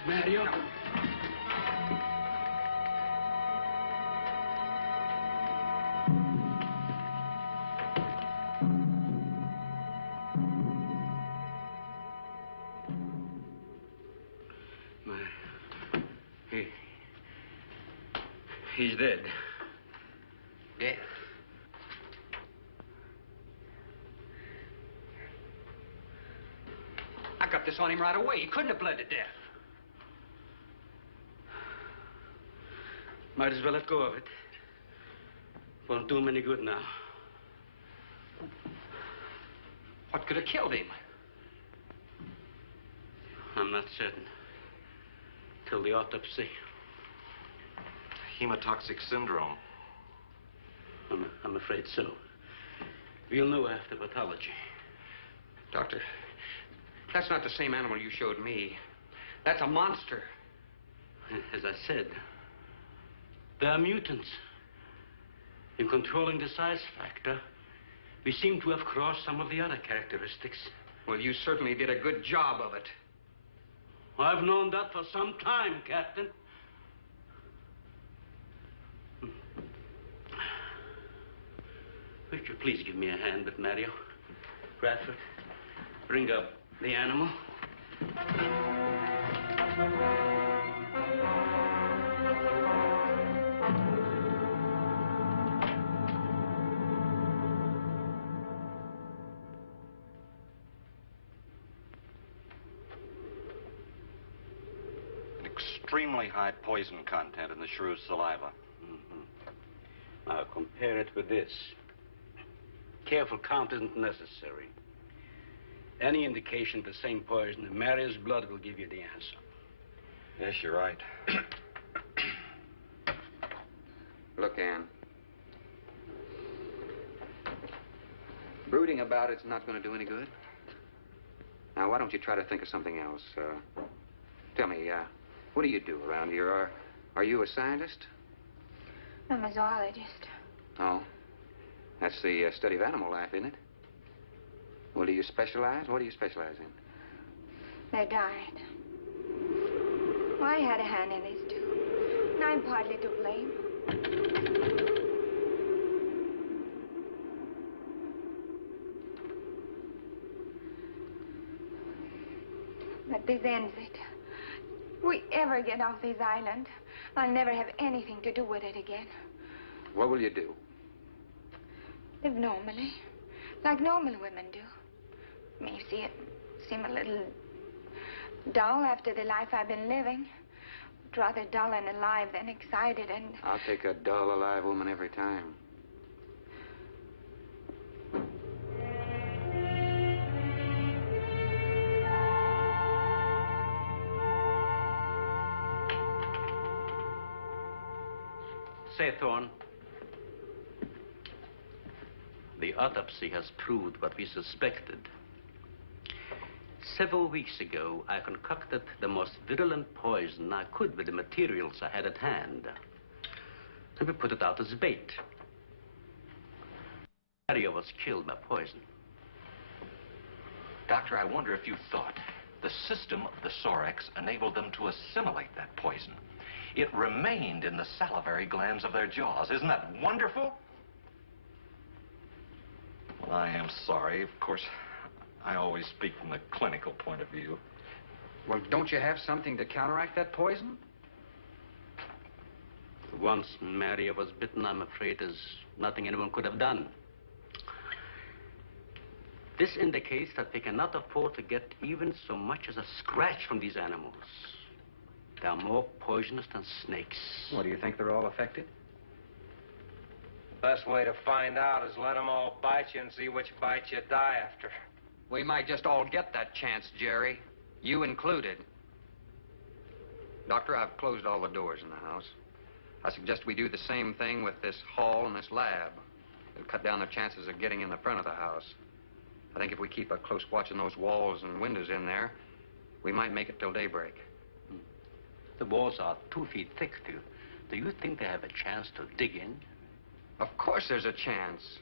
Mario. He's dead. Dead? I got this on him right away. He couldn't have bled to death. Might as well let go of it. Won't do him any good now. What could have killed him? I'm not certain. Till the autopsy. Hemotoxic syndrome. I'm afraid so. We'll know after pathology. Doctor, that's not the same animal you showed me. That's a monster. As I said, there are mutants. In controlling the size factor, we seem to have crossed some of the other characteristics. Well, you certainly did a good job of it. I've known that for some time, Captain. Would you please give me a hand with Mario? Bradford, bring up the animal. An extremely high poison content in the Shrews' saliva. Now compare it with this. Careful count isn't necessary. Any indication of the same poison in Mario's blood will give you the answer. Yes, you're right. Look, Ann. Brooding about it's not going to do any good. Now, why don't you try to think of something else? Tell me, what do you do around here? Are you a scientist? I'm a zoologist. Oh. That's the study of animal life, isn't it? Well, do you specialize? What do you specialize in? They died. Well, I had a hand in this, too. And I'm partly to blame. But this ends it. If we ever get off this island, I'll never have anything to do with it again. What will you do? Live normally, like normal women do. May see it seem a little dull after the life I've been living. But rather dull and alive than excited and... I'll take a dull, alive woman every time. Say, Thorne, the autopsy has proved what we suspected. Several weeks ago, I concocted the most virulent poison I could with the materials I had at hand. And we put it out as bait. Mario was killed by poison. Doctor, I wonder if you thought the system of the Sorex enabled them to assimilate that poison. It remained in the salivary glands of their jaws. Isn't that wonderful? Well, I am sorry. Of course, I always speak from the clinical point of view. Well, don't you have something to counteract that poison? Once Mario was bitten, I'm afraid there's nothing anyone could have done. This indicates that we cannot afford to get even so much as a scratch from these animals. They're more poisonous than snakes. What, do you think they're all affected? Best way to find out is let them all bite you and see which bite you die after. We might just all get that chance, Jerry. You included. Doctor, I've closed all the doors in the house. I suggest we do the same thing with this hall and this lab. It'll cut down the chances of getting in the front of the house. I think if we keep a close watch on those walls and windows in there, we might make it till daybreak. The walls are 2 feet thick. Do you think they have a chance to dig in? Of course there's a chance.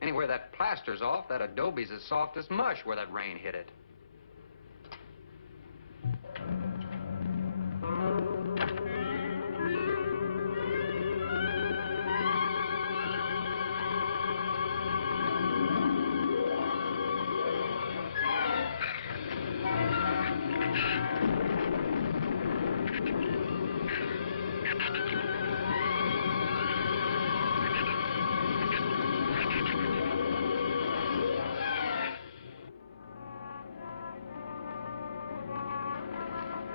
Anywhere that plaster's off, that adobe's as soft as mush where that rain hit it.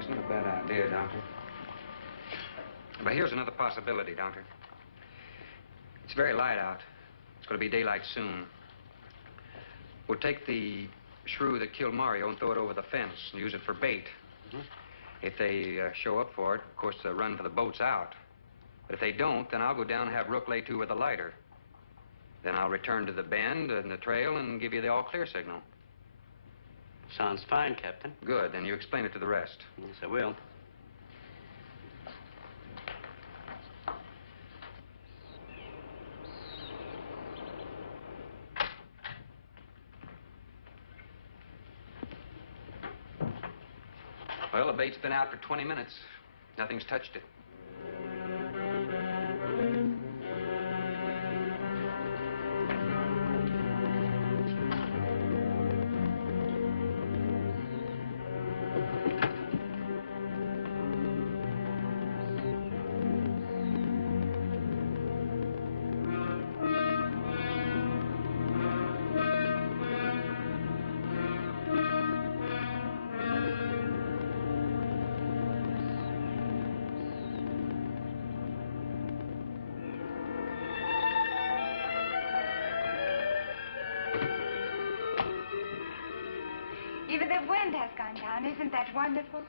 Isn't a bad idea, Doctor. But here's another possibility, Doctor. It's very light out. It's going to be daylight soon. We'll take the shrew that killed Mario and throw it over the fence and use it for bait. If they show up for it, of course, they'll run for the boats out. But if they don't, then I'll go down and have Rook lay to with a lighter. Then I'll return to the bend and the trail and give you the all-clear signal. Sounds fine, Captain. Good. Then you explain it to the rest. Yes, I will. Well, the bait's been out for 20 minutes. Nothing's touched it. Even the wind has gone down. Isn't that wonderful?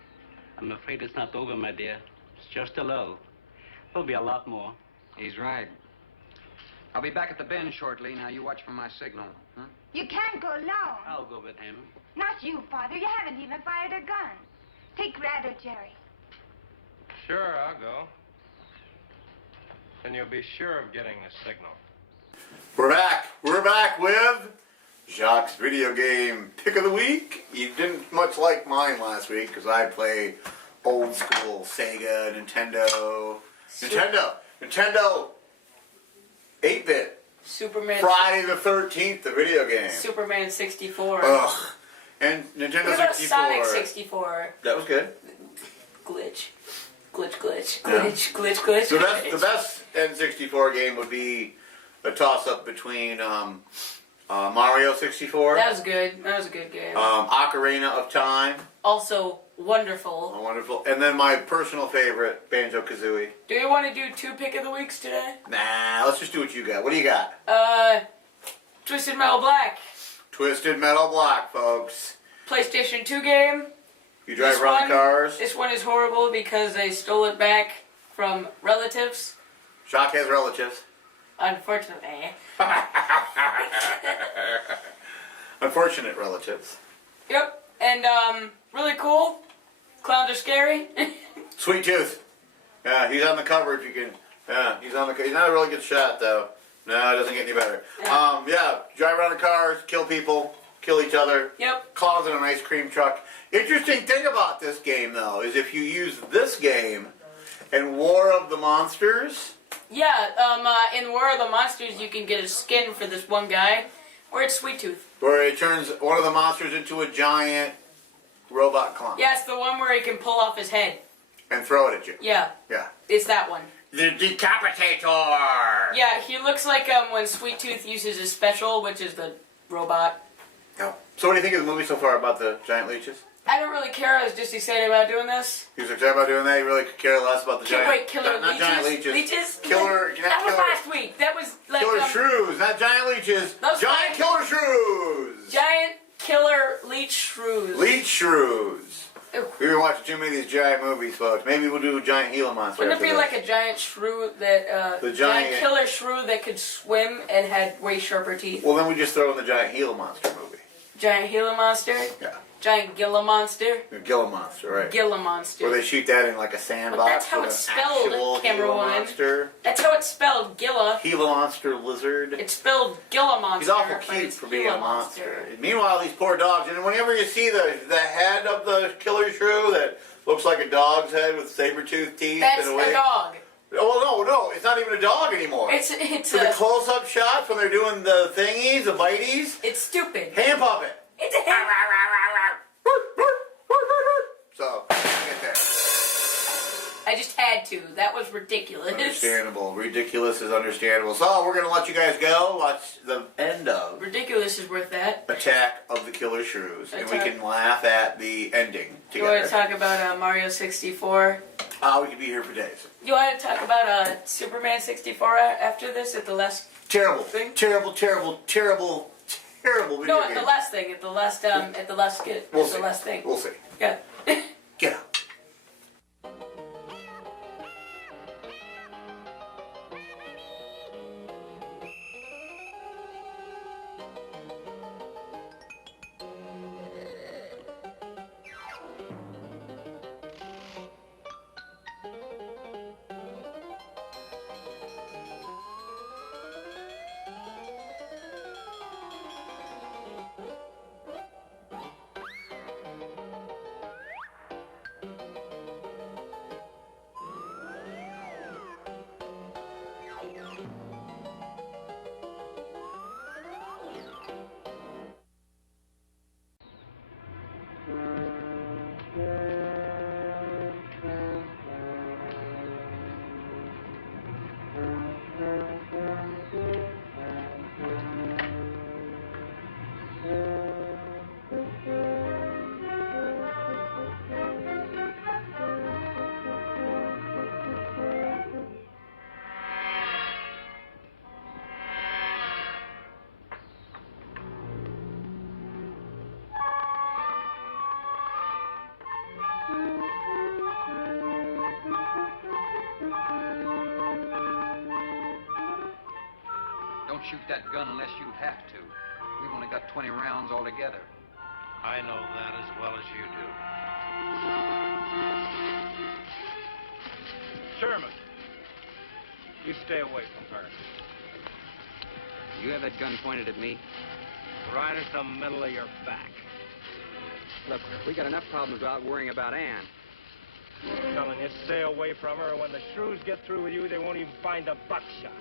I'm afraid it's not over, my dear. It's just a lull. There'll be a lot more. He's right. I'll be back at the bend shortly. Now, you watch for my signal. Huh? You can't go alone. I'll go with him. Not you, Father. You haven't even fired a gun. Take Rad or Jerry. Sure, I'll go. Then you'll be sure of getting the signal. We're back. We're back with Jacques' video game pick of the week. You didn't much like mine last week because I played old school Sega, Nintendo, 8-bit. Superman. Friday the 13th, the video game. Superman 64. Ugh. And Nintendo What about 64. Sonic 64? That was good. Glitch. Glitch. The best N64 game would be a toss-up between Mario 64. That was good. That was a good game. Ocarina of Time. Also wonderful. Oh, wonderful. And then my personal favorite, Banjo-Kazooie. Do you want to do 2 pick of the weeks today? Nah, let's just do what you got. What do you got? Twisted Metal Black. Twisted Metal Black, folks. PlayStation 2 game. You drive around cars. This one is horrible because they stole it back from relatives. Jacques has relatives. Unfortunately. Unfortunate relatives. Yep. And, really cool. Clowns are scary. Sweet Tooth. Yeah, he's on the cover if you can. Yeah, he's on the cover. He's not a really good shot, though. No, it doesn't get any better. Yeah, drive around in cars, kill people, kill each other. Yep. Clowns in an ice cream truck. Interesting thing about this game, though, is if you use this game in War of the Monsters. Yeah, in War of the Monsters, you can get a skin for this one guy, or it's Sweet Tooth. Where it turns one of the monsters into a giant robot clown. Yeah, it's the one where he can pull off his head. And throw it at you. Yeah. Yeah. It's that one. The Decapitator! Yeah, he looks like when Sweet Tooth uses his special, which is the robot. Oh. So what do you think of the movie so far about the giant leeches? I don't really care. I was just excited about doing this. He was excited about doing that. You really could care less about the giant... Wait, killer not leeches? giant leeches. Leeches? That was last week. That was like... Killer shrews, not giant leeches. Giant killer shrews! Giant killer leech shrews. Leech shrews. Ew. We've been watching too many of these giant movies, folks. Maybe we'll do a giant Gila monster. Wouldn't it be after like this. a giant shrew that... The giant killer shrew that could swim and had way sharper teeth? Well, then we just throw in the giant Gila monster movie. Giant Gila monster? Yeah. Giant Gila monster? The Gila monster, right. Gila monster. Where they shoot that in like a sandbox. But that's how with it's an spelled, actual camera Gila woman. monster. That's how it's spelled, Gila. Gila monster lizard. It's spelled Gila monster. He's awful but cute it's for being Gila a monster. Meanwhile, these poor dogs, and whenever you see the head of the killer shrew that looks like a dog's head with saber-toothed teeth. That's in a way. a dog. Oh, no, it's not even a dog anymore. It's so the close-up shots when they're doing the thingies, the bites. It's stupid. Hand puppet. It's a hand. So, get there. I just had to. to. That was ridiculous. Understandable. Ridiculous is understandable. So we're going to let you guys go. Watch the end of Ridiculous is worth that. Attack of the Killer Shrews. And we can laugh at the ending You together. want to talk about Mario 64? We could be here for days. You want to talk about Superman 64 after this at the last Terrible. thing? Terrible video No, at game. the last thing, at the last skit, We'll at see. the last thing. We'll see. Yeah. Get out. Don't shoot that gun unless you have to. We've only got 20 rounds altogether. I know that as well as you do. Sherman, you stay away from her. You have that gun pointed at me? Right at the middle of your back. Look, we got enough problems without worrying about Ann. I'm telling you, stay away from her, and when the Shrews get through with you, they won't even find the buckshot.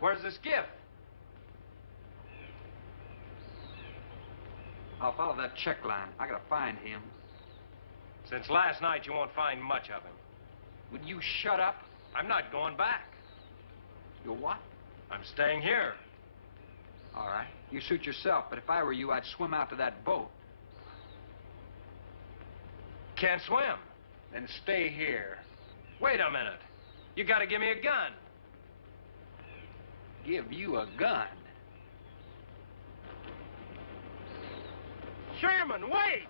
Where's the skiff? I'll follow that check line. I gotta find him. Since last night, you won't find much of him. Would you shut up? I'm not going back. You're what? I'm staying here. All right. You suit yourself, but if I were you, I'd swim out to that boat. Can't swim. Then stay here. Wait a minute. You gotta give me a gun. Give you a gun? Sherman, wait!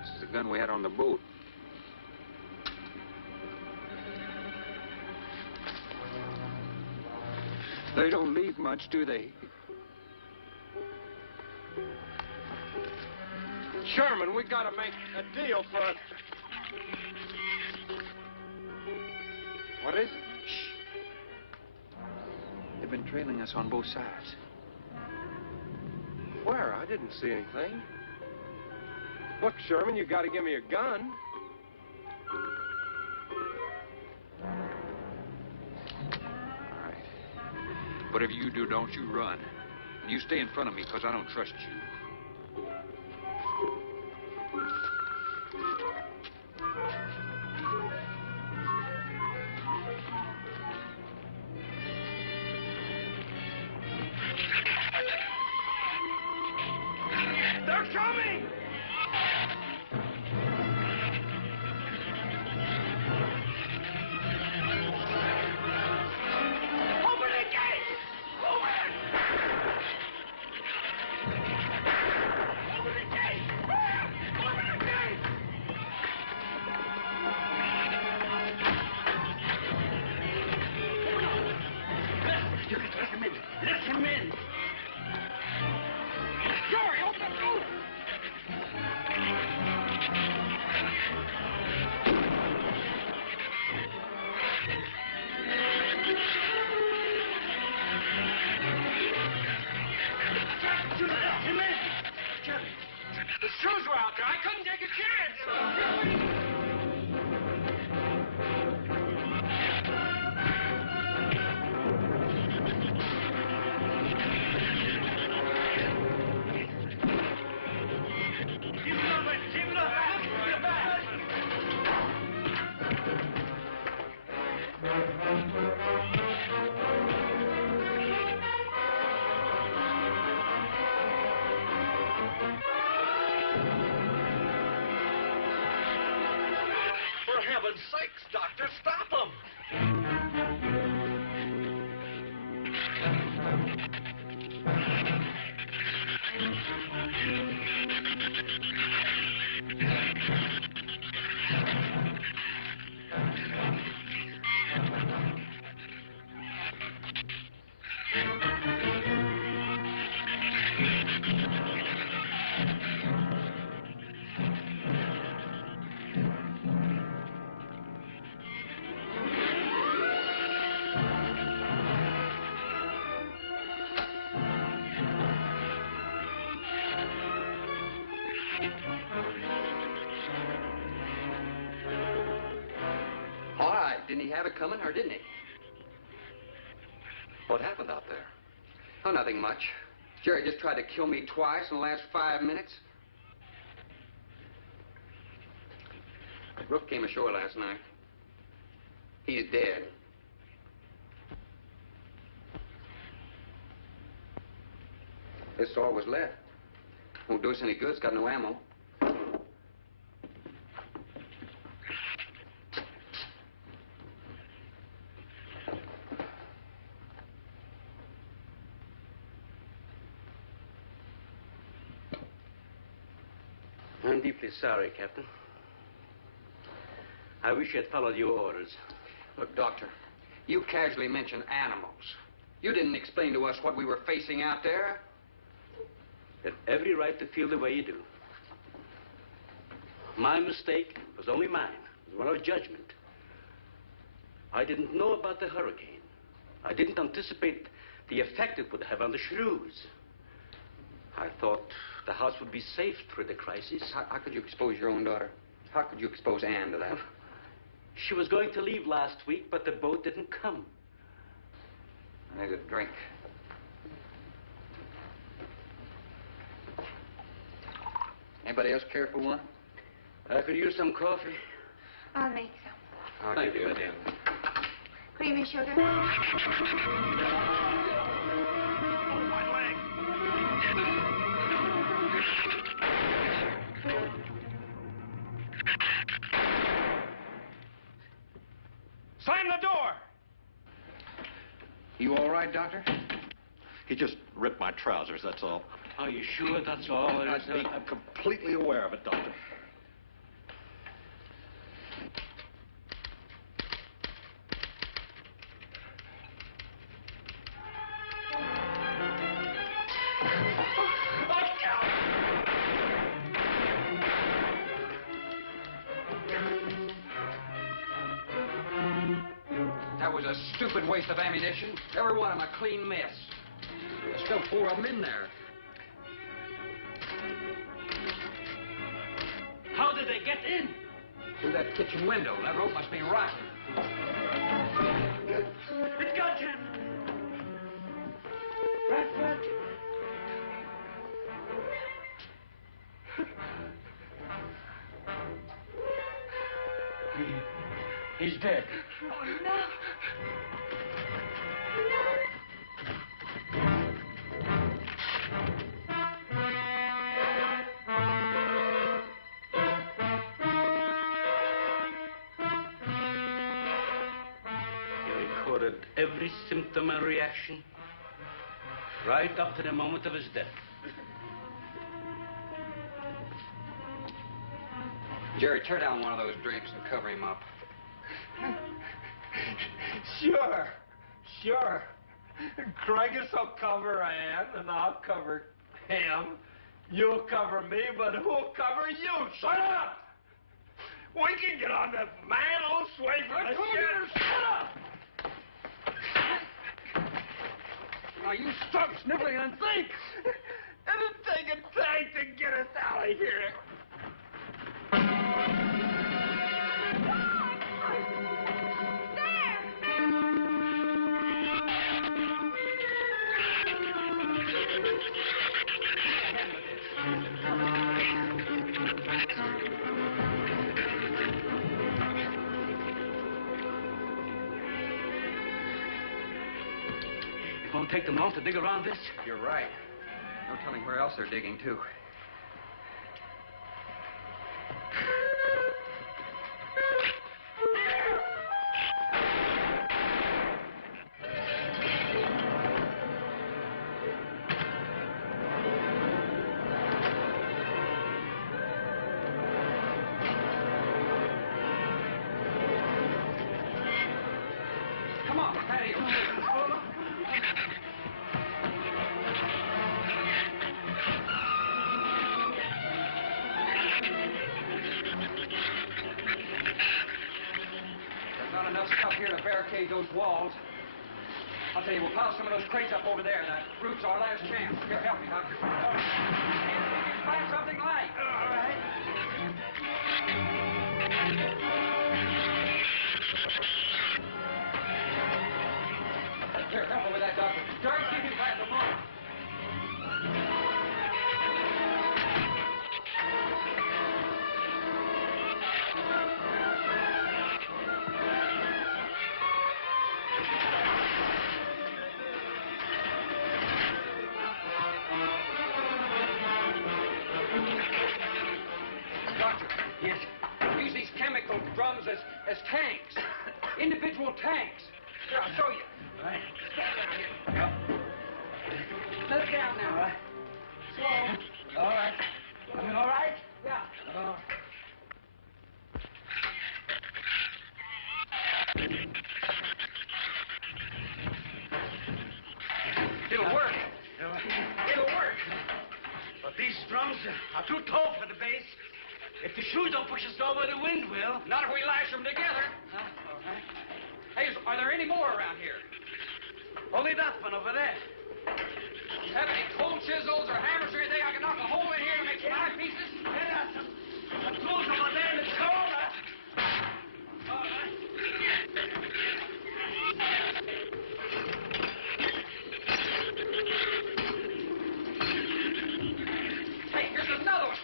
This is the gun we had on the boat. They don't leave much, do they? Sherman, we gotta make a deal for it. What is it? Shh. They've been trailing us on both sides. Where? I didn't see anything. Look, Sherman, you gotta give me a gun. All right. Whatever you do, don't you run. And you stay in front of me, because I don't trust you. heaven's sakes, Doctor, stop them! All right. Didn't he have it coming, or didn't he? What happened out there? Oh, nothing much. Jerry just tried to kill me twice in the last 5 minutes. Rook came ashore last night. He's dead. This is all was left. Won't do us any good. It's got no ammo. I'm deeply sorry, Captain. I wish you had followed your orders. Look, Doctor, you casually mentioned animals. You didn't explain to us what we were facing out there. You have every right to feel the way you do. My mistake was only mine. It was one of judgment. I didn't know about the hurricane. I didn't anticipate the effect it would have on the Shrews. I thought the house would be safe through the crisis. How could you expose your own daughter? How could you expose Anne to that? She was going to leave last week, but the boat didn't come. I need a drink. Anybody else care for one? I could use some coffee. I'll make some. Thank you, madam. Creamy sugar? Slam the door! You all right, Doctor? He just ripped my trousers, that's all. Are you sure that's all there is? I'm completely aware of it, Doctor. That was a stupid waste of ammunition. Every one of them a clean mess. There's still 4 of them in there. How did they get in? Through that kitchen window. That rope must be rotten. It got him! Radford! He's dead. Oh, no. He recorded every symptom and reaction, right up to the moment of his death. Jerry, tear down one of those drapes and cover him up. Sure, sure. Craigus will cover Ann, and I'll cover him. You'll cover me, but who'll cover you? Shut up! We can get on the man-o sway for the shit. Shut up! Now, you stop sniveling and think! It'll take a tank to get us out of here. It won't take them long to dig around this. You're right. No telling where else they're digging, too. those walls. I'll tell you, we'll pile some of those crates up over there. The roof's our last chance. Here, help me, Doctor. See if we can find something light. All right. Here, help me with that, Doctor. George, keep him by the moon. Doctor, yes. Use these chemical drums as tanks. Individual tanks. Here, I'll show you. All right. Stand down here. Yep. Let it down now, all right? Slow. All right. All right? Yeah. All right. It'll work. It'll work. But these drums are too tall for the base. If the shoes don't push us over, the wind will. Not if we lash them together. All right. Hey, are there any more around here? Only that one over there. You have any cold chisels or hammers or anything I can knock a hole in here to make some eye pieces? Yeah, some tools over there in the shoulder. All right. Hey, here's another one.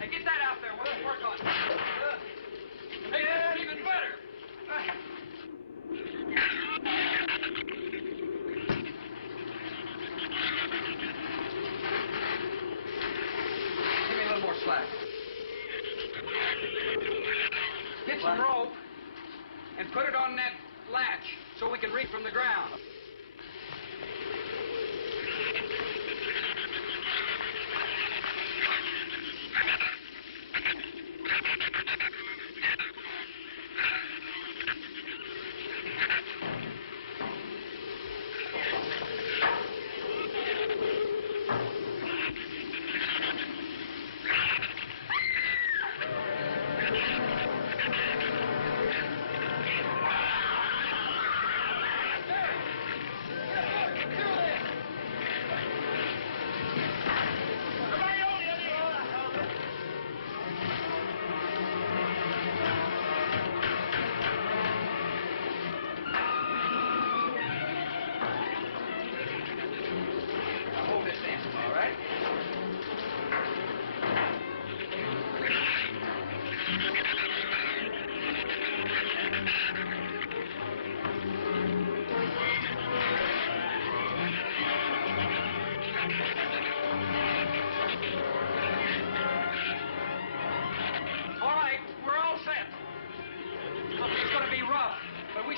Hey, get that out there. We'll work on it. Hey, that's even better. Give me a little more slack. Get some rope and put it on that latch so we can reach from the ground.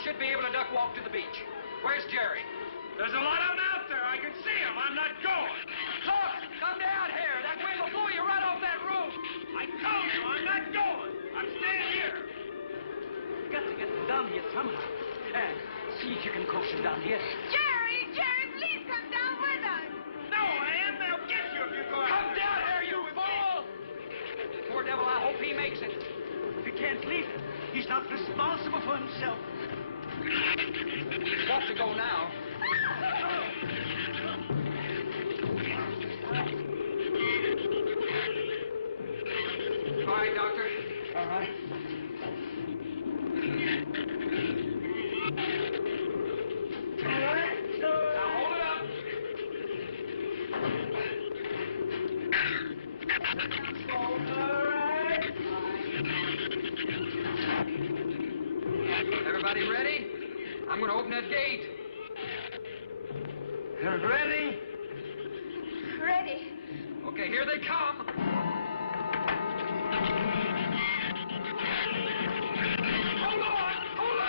Should be able to duck walk to the beach. Where's Jerry? There's a lot of them out there. I can see them. I'm not going. Look! Come down here. That wind will blow you right off that roof. I told you I'm not going. I'm staying here. You got to get them down here somehow. And see if you can coax them down here. Jerry, please come down with us. No, Ann, they'll get you if you go out. Come down here, you fool! Poor devil, I hope he makes it. We can't leave him. He's not responsible for himself. He's got to go now. All right, Doctor. All right. All right. Now hold it up. All right. Everybody ready? I'm going to open that gate. Ready? Ready. Okay, here they come. Hold on! Hold on!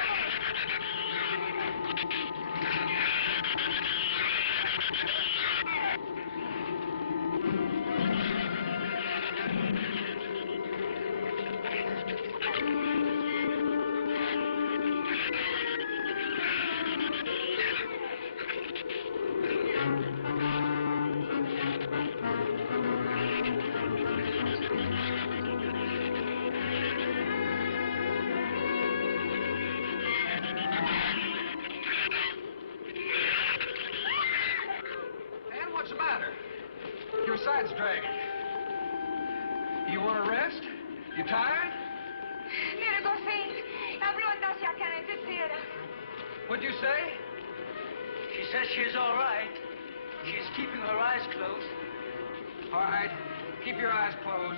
sides dragging? You want to rest? You tired? What'd you say? She says she's all right. She's keeping her eyes closed. All right. Keep your eyes closed.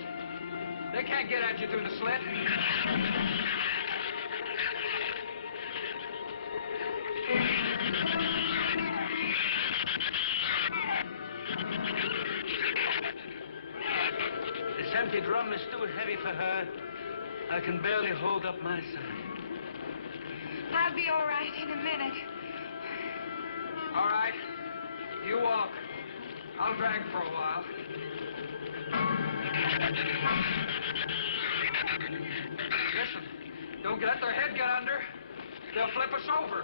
They can't get at you through the slit. This empty drum is too heavy for her. I can barely hold up my side. I'll be all right in a minute. All right. You walk. I'll drag for a while. Listen, don't let their head get under. They'll flip us over.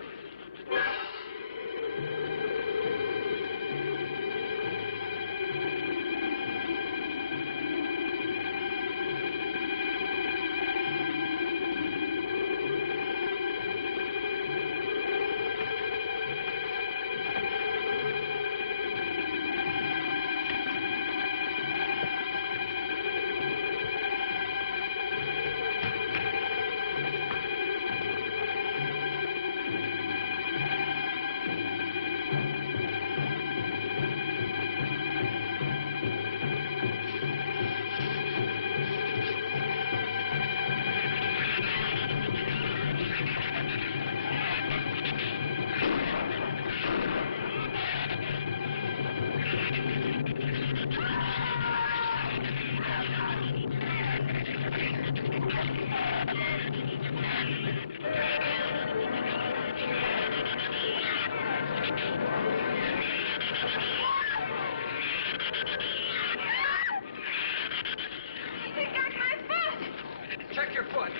Check your foot.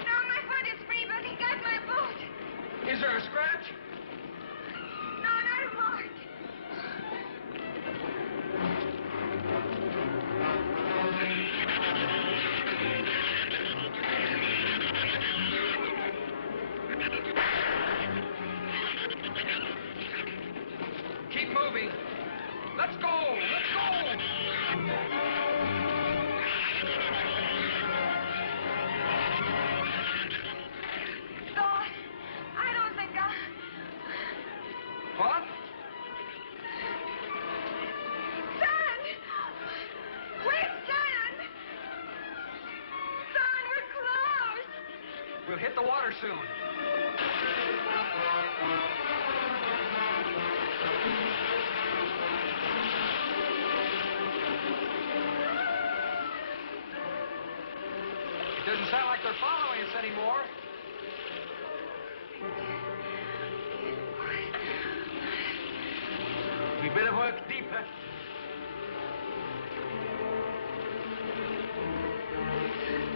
No, my foot is free, but he got my boot. Is there a scratch? No, not a mark. Keep moving. Let's go. Let's go. Don, I don't think What? Son! Wait, son! Son, we're close! We'll hit the water soon. It doesn't sound like they're following us anymore. We better work deeper.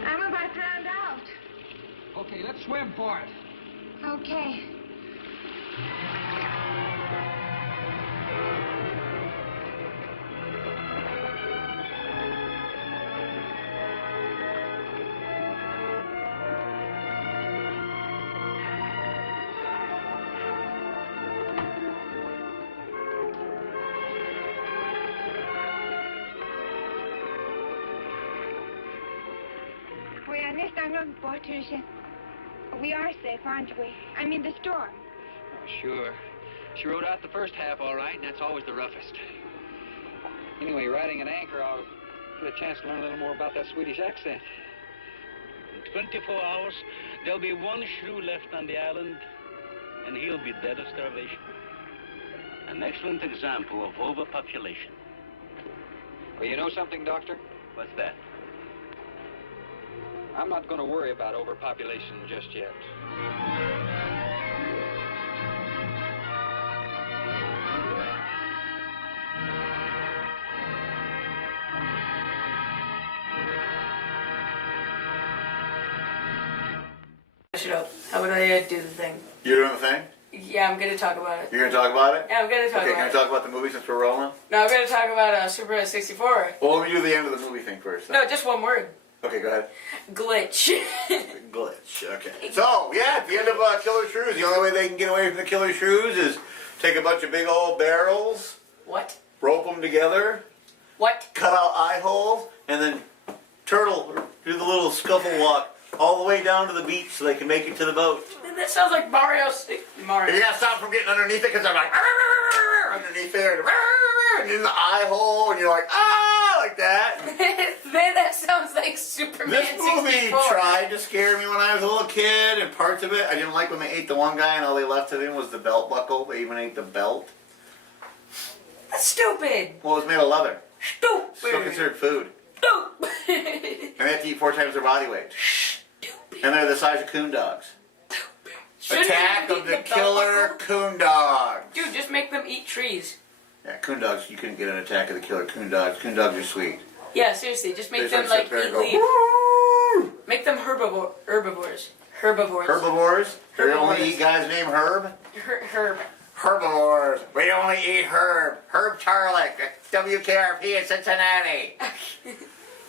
I'm about drowned out. Okay, let's swim for it. Okay. We are next on the Patricia. We are safe, aren't we? I'm in the storm. Oh, sure. She rode out the first half all right, and that's always the roughest. Anyway, riding at anchor, I'll get a chance to learn a little more about that Swedish accent. In 24 hours, there'll be one shrew left on the island, and he'll be dead of starvation. An excellent example of overpopulation. Well, you know something, Doctor? What's that? I'm not going to worry about overpopulation just yet. How would I do the thing? You're doing the thing? Yeah, I'm gonna talk about it. You're going to talk about it? Yeah, I'm gonna talk Okay, about can I it. talk about the movie since we're rolling? No, I'm gonna talk about Super 64. Well, let me do the end of the movie thing first. Then. No, just one word. Okay, go ahead. Glitch. Glitch, okay. So, yeah, at the end of Killer Shrews, the only way they can get away from the Killer Shrews is take a bunch of big old barrels. What? rope them together. What? Cut out eye holes, and then turtle do the little scuffle walk all the way down to the beach so they can make it to the boat. That sounds like Mario. You gotta stop from getting underneath it because they're like underneath there, and in the eye hole, and you're like like that. Man, that sounds like Superman. This movie 64. tried to scare me when I was a little kid, and parts of it I didn't like when they ate the one guy and all they left of him was the belt buckle. They even ate the belt. That's stupid. Well, it was made of leather. Stupid. Still considered food. Stupid. And they have to eat 4 times their body weight. And they're the size of coon dogs. Attack of the Killer Coon Dogs. Dude, just make them eat trees. Yeah, coon dogs, you couldn't get an Attack of the Killer Coon Dogs. Coon dogs are sweet. Yeah, seriously, just make They them just like sit there eat and go, leaves. Make them herbivores. Herbivores. Herbivores? They only eat guys named Herb? Herb. Herbivores. We only eat herb. Herb Tarlick. WKRP in Cincinnati.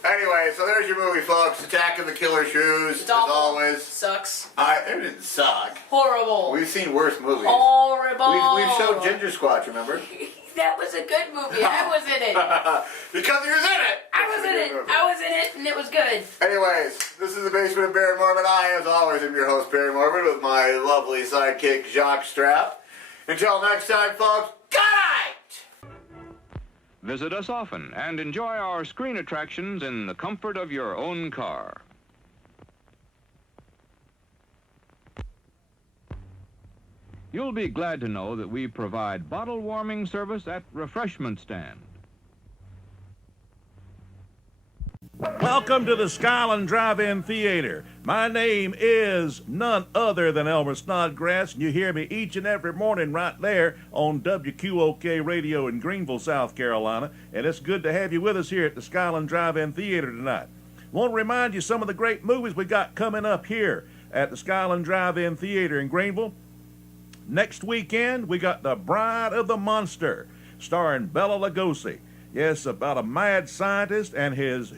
Anyway, so there's your movie, folks. Attack of the Killer Shrews, as always. Sucks. It didn't suck. Horrible. We've seen worse movies. Horrible. We've showed Ginger Squatch, remember? That was a good movie. I was in it. Because he was in it. I was in it. I was in it, and it was good. Anyways, this is the Basement of Barry Morbid. I, as always, am your host, Barry Morbid, with my lovely sidekick, Jacques Strap. Until next time, folks, good night! Visit us often and enjoy our screen attractions in the comfort of your own car. You'll be glad to know that we provide bottle warming service at refreshment stand. Welcome to the Skyland Drive-In Theater. My name is none other than Elmer Snodgrass, and you hear me each and every morning right there on WQOK Radio in Greenville, South Carolina, and it's good to have you with us here at the Skyland Drive-In Theater tonight. I want to remind you some of the great movies we got coming up here at the Skyland Drive-In Theater in Greenville. Next weekend, we got The Bride of the Monster, starring Bela Lugosi. Yes, about a mad scientist and his